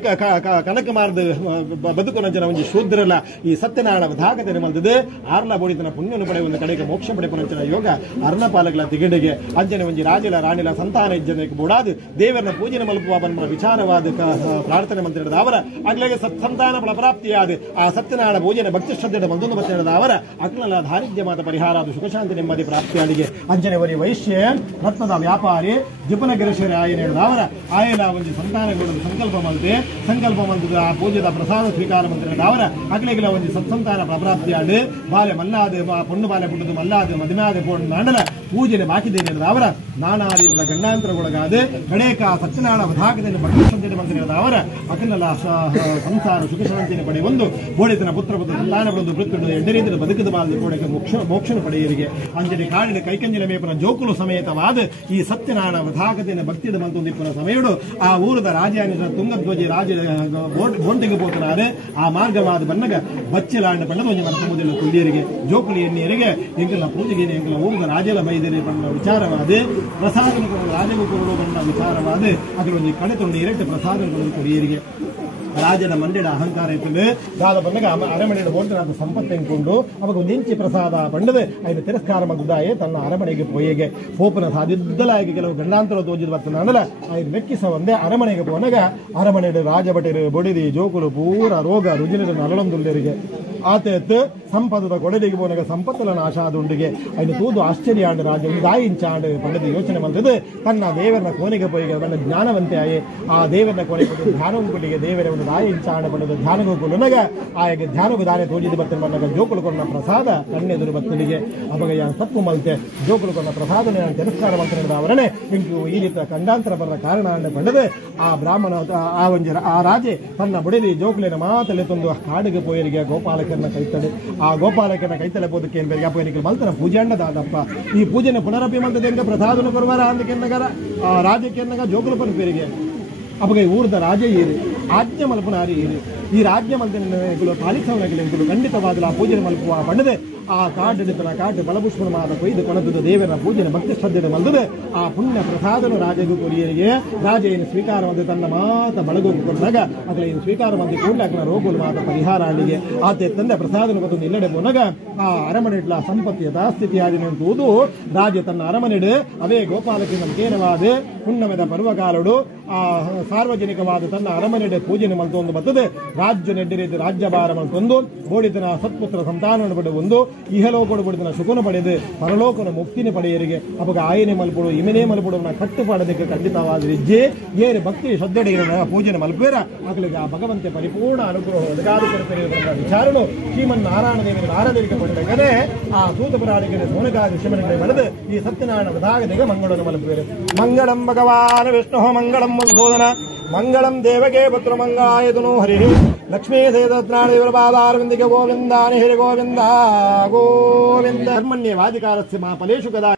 ಕನಕ ಮಾರ್ದ ಬದುಕುನ ಜನ ಒಂಜಿ ಶೂದ್ರಲ್ಲ ಈ ಸತ್ಯನಾರಾಯಣ ವಿಧಾಗತೆ ಮಲ್ತದೆ ಆರ್ಲ ಬೋಡಿತನ ಪುಣ್ಯನು ಪಡೆ ಒಂದು ಕಡೆಗೆ ಮೋಕ್ಷ ಪಡೆ ಪರಂಚಿನ ಯೋಗ ಅರ್ಣಪಾಲಗಳ ತಿಗಡಿಗೆ ಅಂಜನೆ ಒಂಜಿ ರಾಜಲ ರಾಣಿಲ ಸಂತಾನ ಇಜ್ಜನಕ್ಕೆ ಬೋಡಾದು ದೇವರನ್ನ ಪೂಜೆನ ಮಲ್ಪುವ ಬನ್ಮ ವಿಚಾರವಾದ ಪ್ರಾರ್ಥನೆ ಮಂತ್ರಿದ ಅವರ ಆಗ್ಲಾಗೆ ಸಂತಾನ ಫಲಪ್ರಾಪ್ತಿಯಾದ ಆ ಸತ್ಯನಾರಾಯಣ ಭೋಜನ ಭಕ್ತಿ ಶ್ರದ್ಧೆಯ ಮಂದೊಂದು ಬತ್ತಿನದ ಅವರ ಅಕ್ಲಲ ದಾರಿದ್ರ್ಯ ಮಾತ ಪರಿಹಾರ ಅದು ಸುಖಶಾಂತಿ ನೆಮ್ಮದಿ ಪ್ರಾಪ್ತಿಯಾದಿಗೆ ಅಂಜನೆವರಿ ವೈಶ್ಯ ರತ್ನದ ವ್ಯಾಪಾರಿ ಜಿಪನಗಿರೇಶ್ವರಿ ಆಯನ ಹೇಳಿದ ಅವರ ಆಯನ ಒಂದು ಸಂತಾನಗಳು ಸಂಕಲ್ಪ ಮಲ್ತದ ಆ ಪೂಜೆದ ಪ್ರಸಾದ ಸ್ವೀಕಾರ ಮಂತ್ರಿದ ಅವರ ಅಕ್ಲೆಗಿಲ ಒಂದು ಸತ್ಸಂತಾನ ಫಲಪ್ರಾಪ್ತಿಯಾಡು ಬಾಲೆ ಮಲ್ಲಾದ ಪೊಣ್ಣು ಬಾಲೆ ಪುಟ್ಟದು ಮಲ್ಲಾದ ಮದಿನಾದ ಪೋಣ ಮಂಡಲ ಪೂಜೆನೆ ಬಾಕಿದೇನೆ ಅವರ ನಾನಾರೀತಿಯ ಗಂಡಾಂತರಗೊಳಗಾದ ಕಡೇಕ ಸತ್ಯನಾರಾಯಣ ವಿಧಾಗದಲ್ಲಿ ಭಕ್ತಿ ಶ್ರದ್ಧೆಯ ಮಂತ್ರಿದ ಅವರ ಅಕ್ಲಲ ಸಂಸಾರ ಸುಖ ಶಾಂತಿಯನ್ನು ಪಡೆ ಒಂದು ಬೋಳಿತನ ಪುತ್ರ ಸಂತಾನಗಳನ್ನು ಮೃತ್ಯುಡು ಎಂಡರೀತಿನ ಬದುಕದ ಬಾಲ್ಯ ಕೋಡಕ್ಕೆ ಮೋಕ್ಷನ ಪಡೆಯರಿಗೆ ಅಂಜನೆ ಕಾಡಿನ ಕೈಕಂಜಿನ ಮೇಪನ ಜೋಕುಲು ಸಮೇತವಾದ ಈ ಸತ್ಯನಾರಾಯಣ ವಿಧಾಗತೆಯನ್ನು ಭಕ್ತಿದ ಮಂತೊಂದಿಪ್ಪನ ಸಮಯಡು ಆ ಊರದ ರಾಜಾನಿನ ತುಂಗಧ್ವಜಿ ರಾಜ ಬೋಂಟಿಗೆ ಪೋತನಾರೆ ಆ ಮಾರ್ಗವಾದ ಬನ್ನಗ ಬಚ್ಚಲಾಂಡ ಪಣ್ಣದ ಒಂದು ಮನಸಮುದಿಲ್ಲ ಕುಲ್ಲಿಯರಿಗೆ ಜೋಕುಲಿ ಎಣ್ಣೆಯರಿಗೆ ಎಂಕಲ ಪೂಜೆಗೆ ಎಂಕಲ ಊರದ ರಾಜಲ ಮೈ ಇದರಲ್ಲಿ ಬಂದ ವಿಚಾರವಾದ ಪ್ರಸಾದ ರಾಜಗುರುಗಳು ಬಂದ ವಿಚಾರವಾದ ಅದರೊಂದು ಕಡೆ ತೊಂದು ಎರಟ್ಟು ಪ್ರಸಾದಗಳು ಕೊಡಿಯರಿಗೆ ರಾಜನ ಮಂಡ್ಯದ ಅಹಂಕಾರ ಇತ್ತು ದಾದ ಬಂದಾಗ ಅರಮನೆಯ ಹೋದ ಸಂಪತ್ತು ಎಂಕೊಂಡು ಅವಾಗ ಒಂದು ಇಂಚಿ ಪ್ರಸಾದ ಬಂಡದೆ ಐದು ತಿರಸ್ಕಾರ ಮಗುದಾಯೆ ತನ್ನ ಅರಮನೆಗೆ ಪೋಯೆಗೆ ಪೋಪನ ಸಾಧಿದ್ದಲಾಗಿ ಕೆಲವು ಗಂಡಾಂತರ ತೋಜಿದ ಬರ್ತನಲ್ಲ ಐದು ಮೆಕ್ಕಿಸ ಒಂದೇ ಅರಮನೆಗೆ ಪೋನಾಗ ಅರಮನೆಯ ರಾಜಭಟರು ಬೊಡಿದಿ ಜೋಕುಲು ಪೂರ ರೋಗ ರುಜಿನದ ನಲಳೊಂದುಳ್ಳರಿಗೆ ಆತ ಸಂಪದದ ಕೊಡಲಿಗೆ ಪೋನಾಗ ಸಂಪತ್ತಲ ನಾಶ ಆದುಂಡಿಗೆ ಐದು ತೂದು ಆಶ್ಚರ್ಯ ಆಂಡ ರಾಜ ಒಂದು ಇಂಚ ಆಂಡ ಪಂಡದ ಯೋಚನೆ ಬಂದದ್ದು ತನ್ನ ದೇವರನ್ನ ಕೋನೆಗೆ ಪೋಯಿಗೆ ತನ್ನ ಜ್ಞಾನವಂತೆ ಆಯೆ ಆ ದೇವರನ್ನ ಕೊನೆಗೆ ಧ್ಯಾನಗುಟ್ಟಿಗೆ ದೇವರ ಒಂದು ಇಂಚ ಆಂಡ ಪಂಡದ ಧ್ಯಾನಗೋಕುಲನಾಗ ಆಯಗೆ ಧ್ಯಾನಗು ದಾನೆ ತೋಜಿದ ಬರ್ತನೆ ಬಂದಾಗ ಜೋಕುಲು ಕೊನ್ನ ಪ್ರಸಾದ ಕಣ್ಣೆದುರು ಬತ್ತನಿಗೆ ಅವಾಗ ಯಾರು ತಪ್ಪು ಮಲ್ತೆ ಜೋಕುಲು ಕೊನ್ನ ಪ್ರಸಾದನೆ ತಿರಸ್ಕಾರ ಮಂತ್ರದ ಅವರನ್ನೇ ಇಂಟು ಈ ರೀತಿಯ ಕಂಡಾಂತರ ಬರ ಕಾರಣ ಅಂಡ ಪಂಡದೆ ಆ ಬ್ರಾಹ್ಮಣ ಆ ರಾಜೆ ತನ್ನ ಬುಡಿಲಿ ಜೋಕುಲಿನ ಮಾತಲ್ಲಿ ತಂದು ಕಾಡಿಗೆ ಪೋಯರಿಗೆ ಗೋಪಾಲಕರನ್ನ ಕೈತಡೆ ಆ ಗೋಪಾಲಕನ ಕೈತಲೆ ಬೋದಕ್ಕೆ ಏನ್ ಬೇರೆ ಅಪ್ಪ ಮಲ್ತನ ಪೂಜೆ ಅಂಡದಾದಪ್ಪ ಈ ಪೂಜೆನ ಪುನರಪಿ ಮಂತದಿಂದ ಪ್ರಸಾದನ ಕೊರುವಾರ ಅಂದಕ್ಕೆನ್ನಗರ ಆ ರಾಜ್ಯಕ್ಕೆನ್ನಗ ಜೋಕುಲು ಪನ ಪೇರಿಗೆ ಅವಾಗ ಊರ್ದ ರಾಜ ಏರಿ ಆಜ್ಞೆ ಮಲ್ಪನಾರಿ ಏರಿ ಈ ರಾಜ್ಯ ಮಲ್ಪನ ಪಾಲಿಸವನಗಳು ಖಂಡಿತವಾಗಲು ಆ ಪೂಜೆ ಮಲ್ಪುವ ಬಣ್ಣದೆ ಆ ಕಾಡಿನ ಕಾಡು ಬಲಪುಷ್ಪನ ಮಾದ ಕೊಯ್ದು ಕೊಣದ ದೇವರ ಪೂಜೆನ ಭಕ್ತಿ ಶ್ರದ್ಧೆ ಮಲ್ದದೆ ಆ ಪುಣ್ಯ ಪ್ರಸಾದನು ರಾಜಗೂ ಕೊರಿಯರಿಗೆ ರಾಜ ಏನು ಸ್ವೀಕಾರ ಮಾಡಿ ತನ್ನ ಮಾತ ಬಳಗೋಗಿ ಕೊಟ್ಟಾಗ ಅದರ ಏನು ಸ್ವೀಕಾರ ಮಾಡಿ ಕೂಡಲೇ ರೋಗುಲು ಮಾತ ಪರಿಹಾರ ಅಲ್ಲಿಗೆ ಆತ ತಂದೆ ಪ್ರಸಾದನ ಗೊತ್ತೊಂದು ಇಲ್ಲಡೆ ಪೋನಾಗ ಆ ಅರಮನೆಡ್ಲ ಸಂಪತ್ತಿ ಯಥಾಸ್ಥಿತಿ ಆದಿನೆಂತುವುದು ರಾಜ ತನ್ನ ಅರಮನೆಡು ಅವೇ ಗೋಪಾಲಕ್ಕೆ ನಮಗೇನವಾದ ಹುಣ್ಣಮೆದ ಪರ್ವಕಾಲಡು ಆ ಸಾರ್ವಜನಿಕವಾದ ತನ್ನ ಅರಮನೆಡೆ ಪೂಜೆನೆ ಮಲ್ತೊಂದು ಬರ್ತದೆ ರಾಜ್ಯ ನೆಡ್ಡಿರಿದ್ದು ರಾಜ್ಯಭಾರ ಮಲ್ತೊಂದು ಬೋಡಿತನ ಸತ್ಪುತ್ರ ಸಂತಾನ ಪಡೆದು ಒಂದು ಇಹಲೋಕಡು ಬಿಡಿದನ ಸುಖನ ಪಡೆದು ಪರಲೋಕನ ಮುಕ್ತಿನ ಪಡೆಯರಿಗೆ ಅವಾಗ ಆಯನೆ ಮಲ್ಪಡು ಇಮನೇ ಮಲ್ಪಡುವನ್ನ ಕಟ್ಟುಪಾಡೋದಕ್ಕೆ ಖಂಡಿತವಾದ ಇಜ್ಜೆ ಏರು ಭಕ್ತಿ ಶ್ರದ್ಧೆಡೆ ಪೂಜೆನ ಮಲ್ಪೇರ ಮಕ್ಕಳಿಗೆ ಆ ಭಗವಂತೆ ಪರಿಪೂರ್ಣ ಅನುಗ್ರಹ ಒದಗಾದ ವಿಚಾರಣು ಶ್ರೀಮನ್ನಾರಾಯಣ ದೇವರ ಆರಾಧನೆಗೆ ಪಡೆದರೆ ಆ ಸೂತ ಪುರಾಣಿಗೆ ಸೋನಕಾದಿ ಶಿವನಿಗೆ ಬರೆದು ಈ ಸತ್ಯನಾರಾಯಣ ವದಾಗದಿಗೆ ಮಂಗಳವನ್ನು ಮಲ್ಪೇರು ಮಂಗಳಂ ಭಗವಾನ್ ವಿಷ್ಣು ಮಂಗಳಂ ಮಧುಸೂದನ ಮಂಗಳಂ ದೇವಗೆ ಪುತ್ರ ಮಂಗಾಯತನು ಹರಿ ಲಕ್ಷ್ಮೀ ಸೇದತ್ನಾದೇವರ ಪಾದಾರವಿಂದಿಗೆ ಗೋವಿಂದಾನಿ ಹರಿ ಗೋವಿಂದ ಗೋವಿಂದ ಧರ್ಮಣ್ಯ ವಾದಿಕಾರಸ್ಯ ಮಹಾಫಲೇಶು ಕದಾ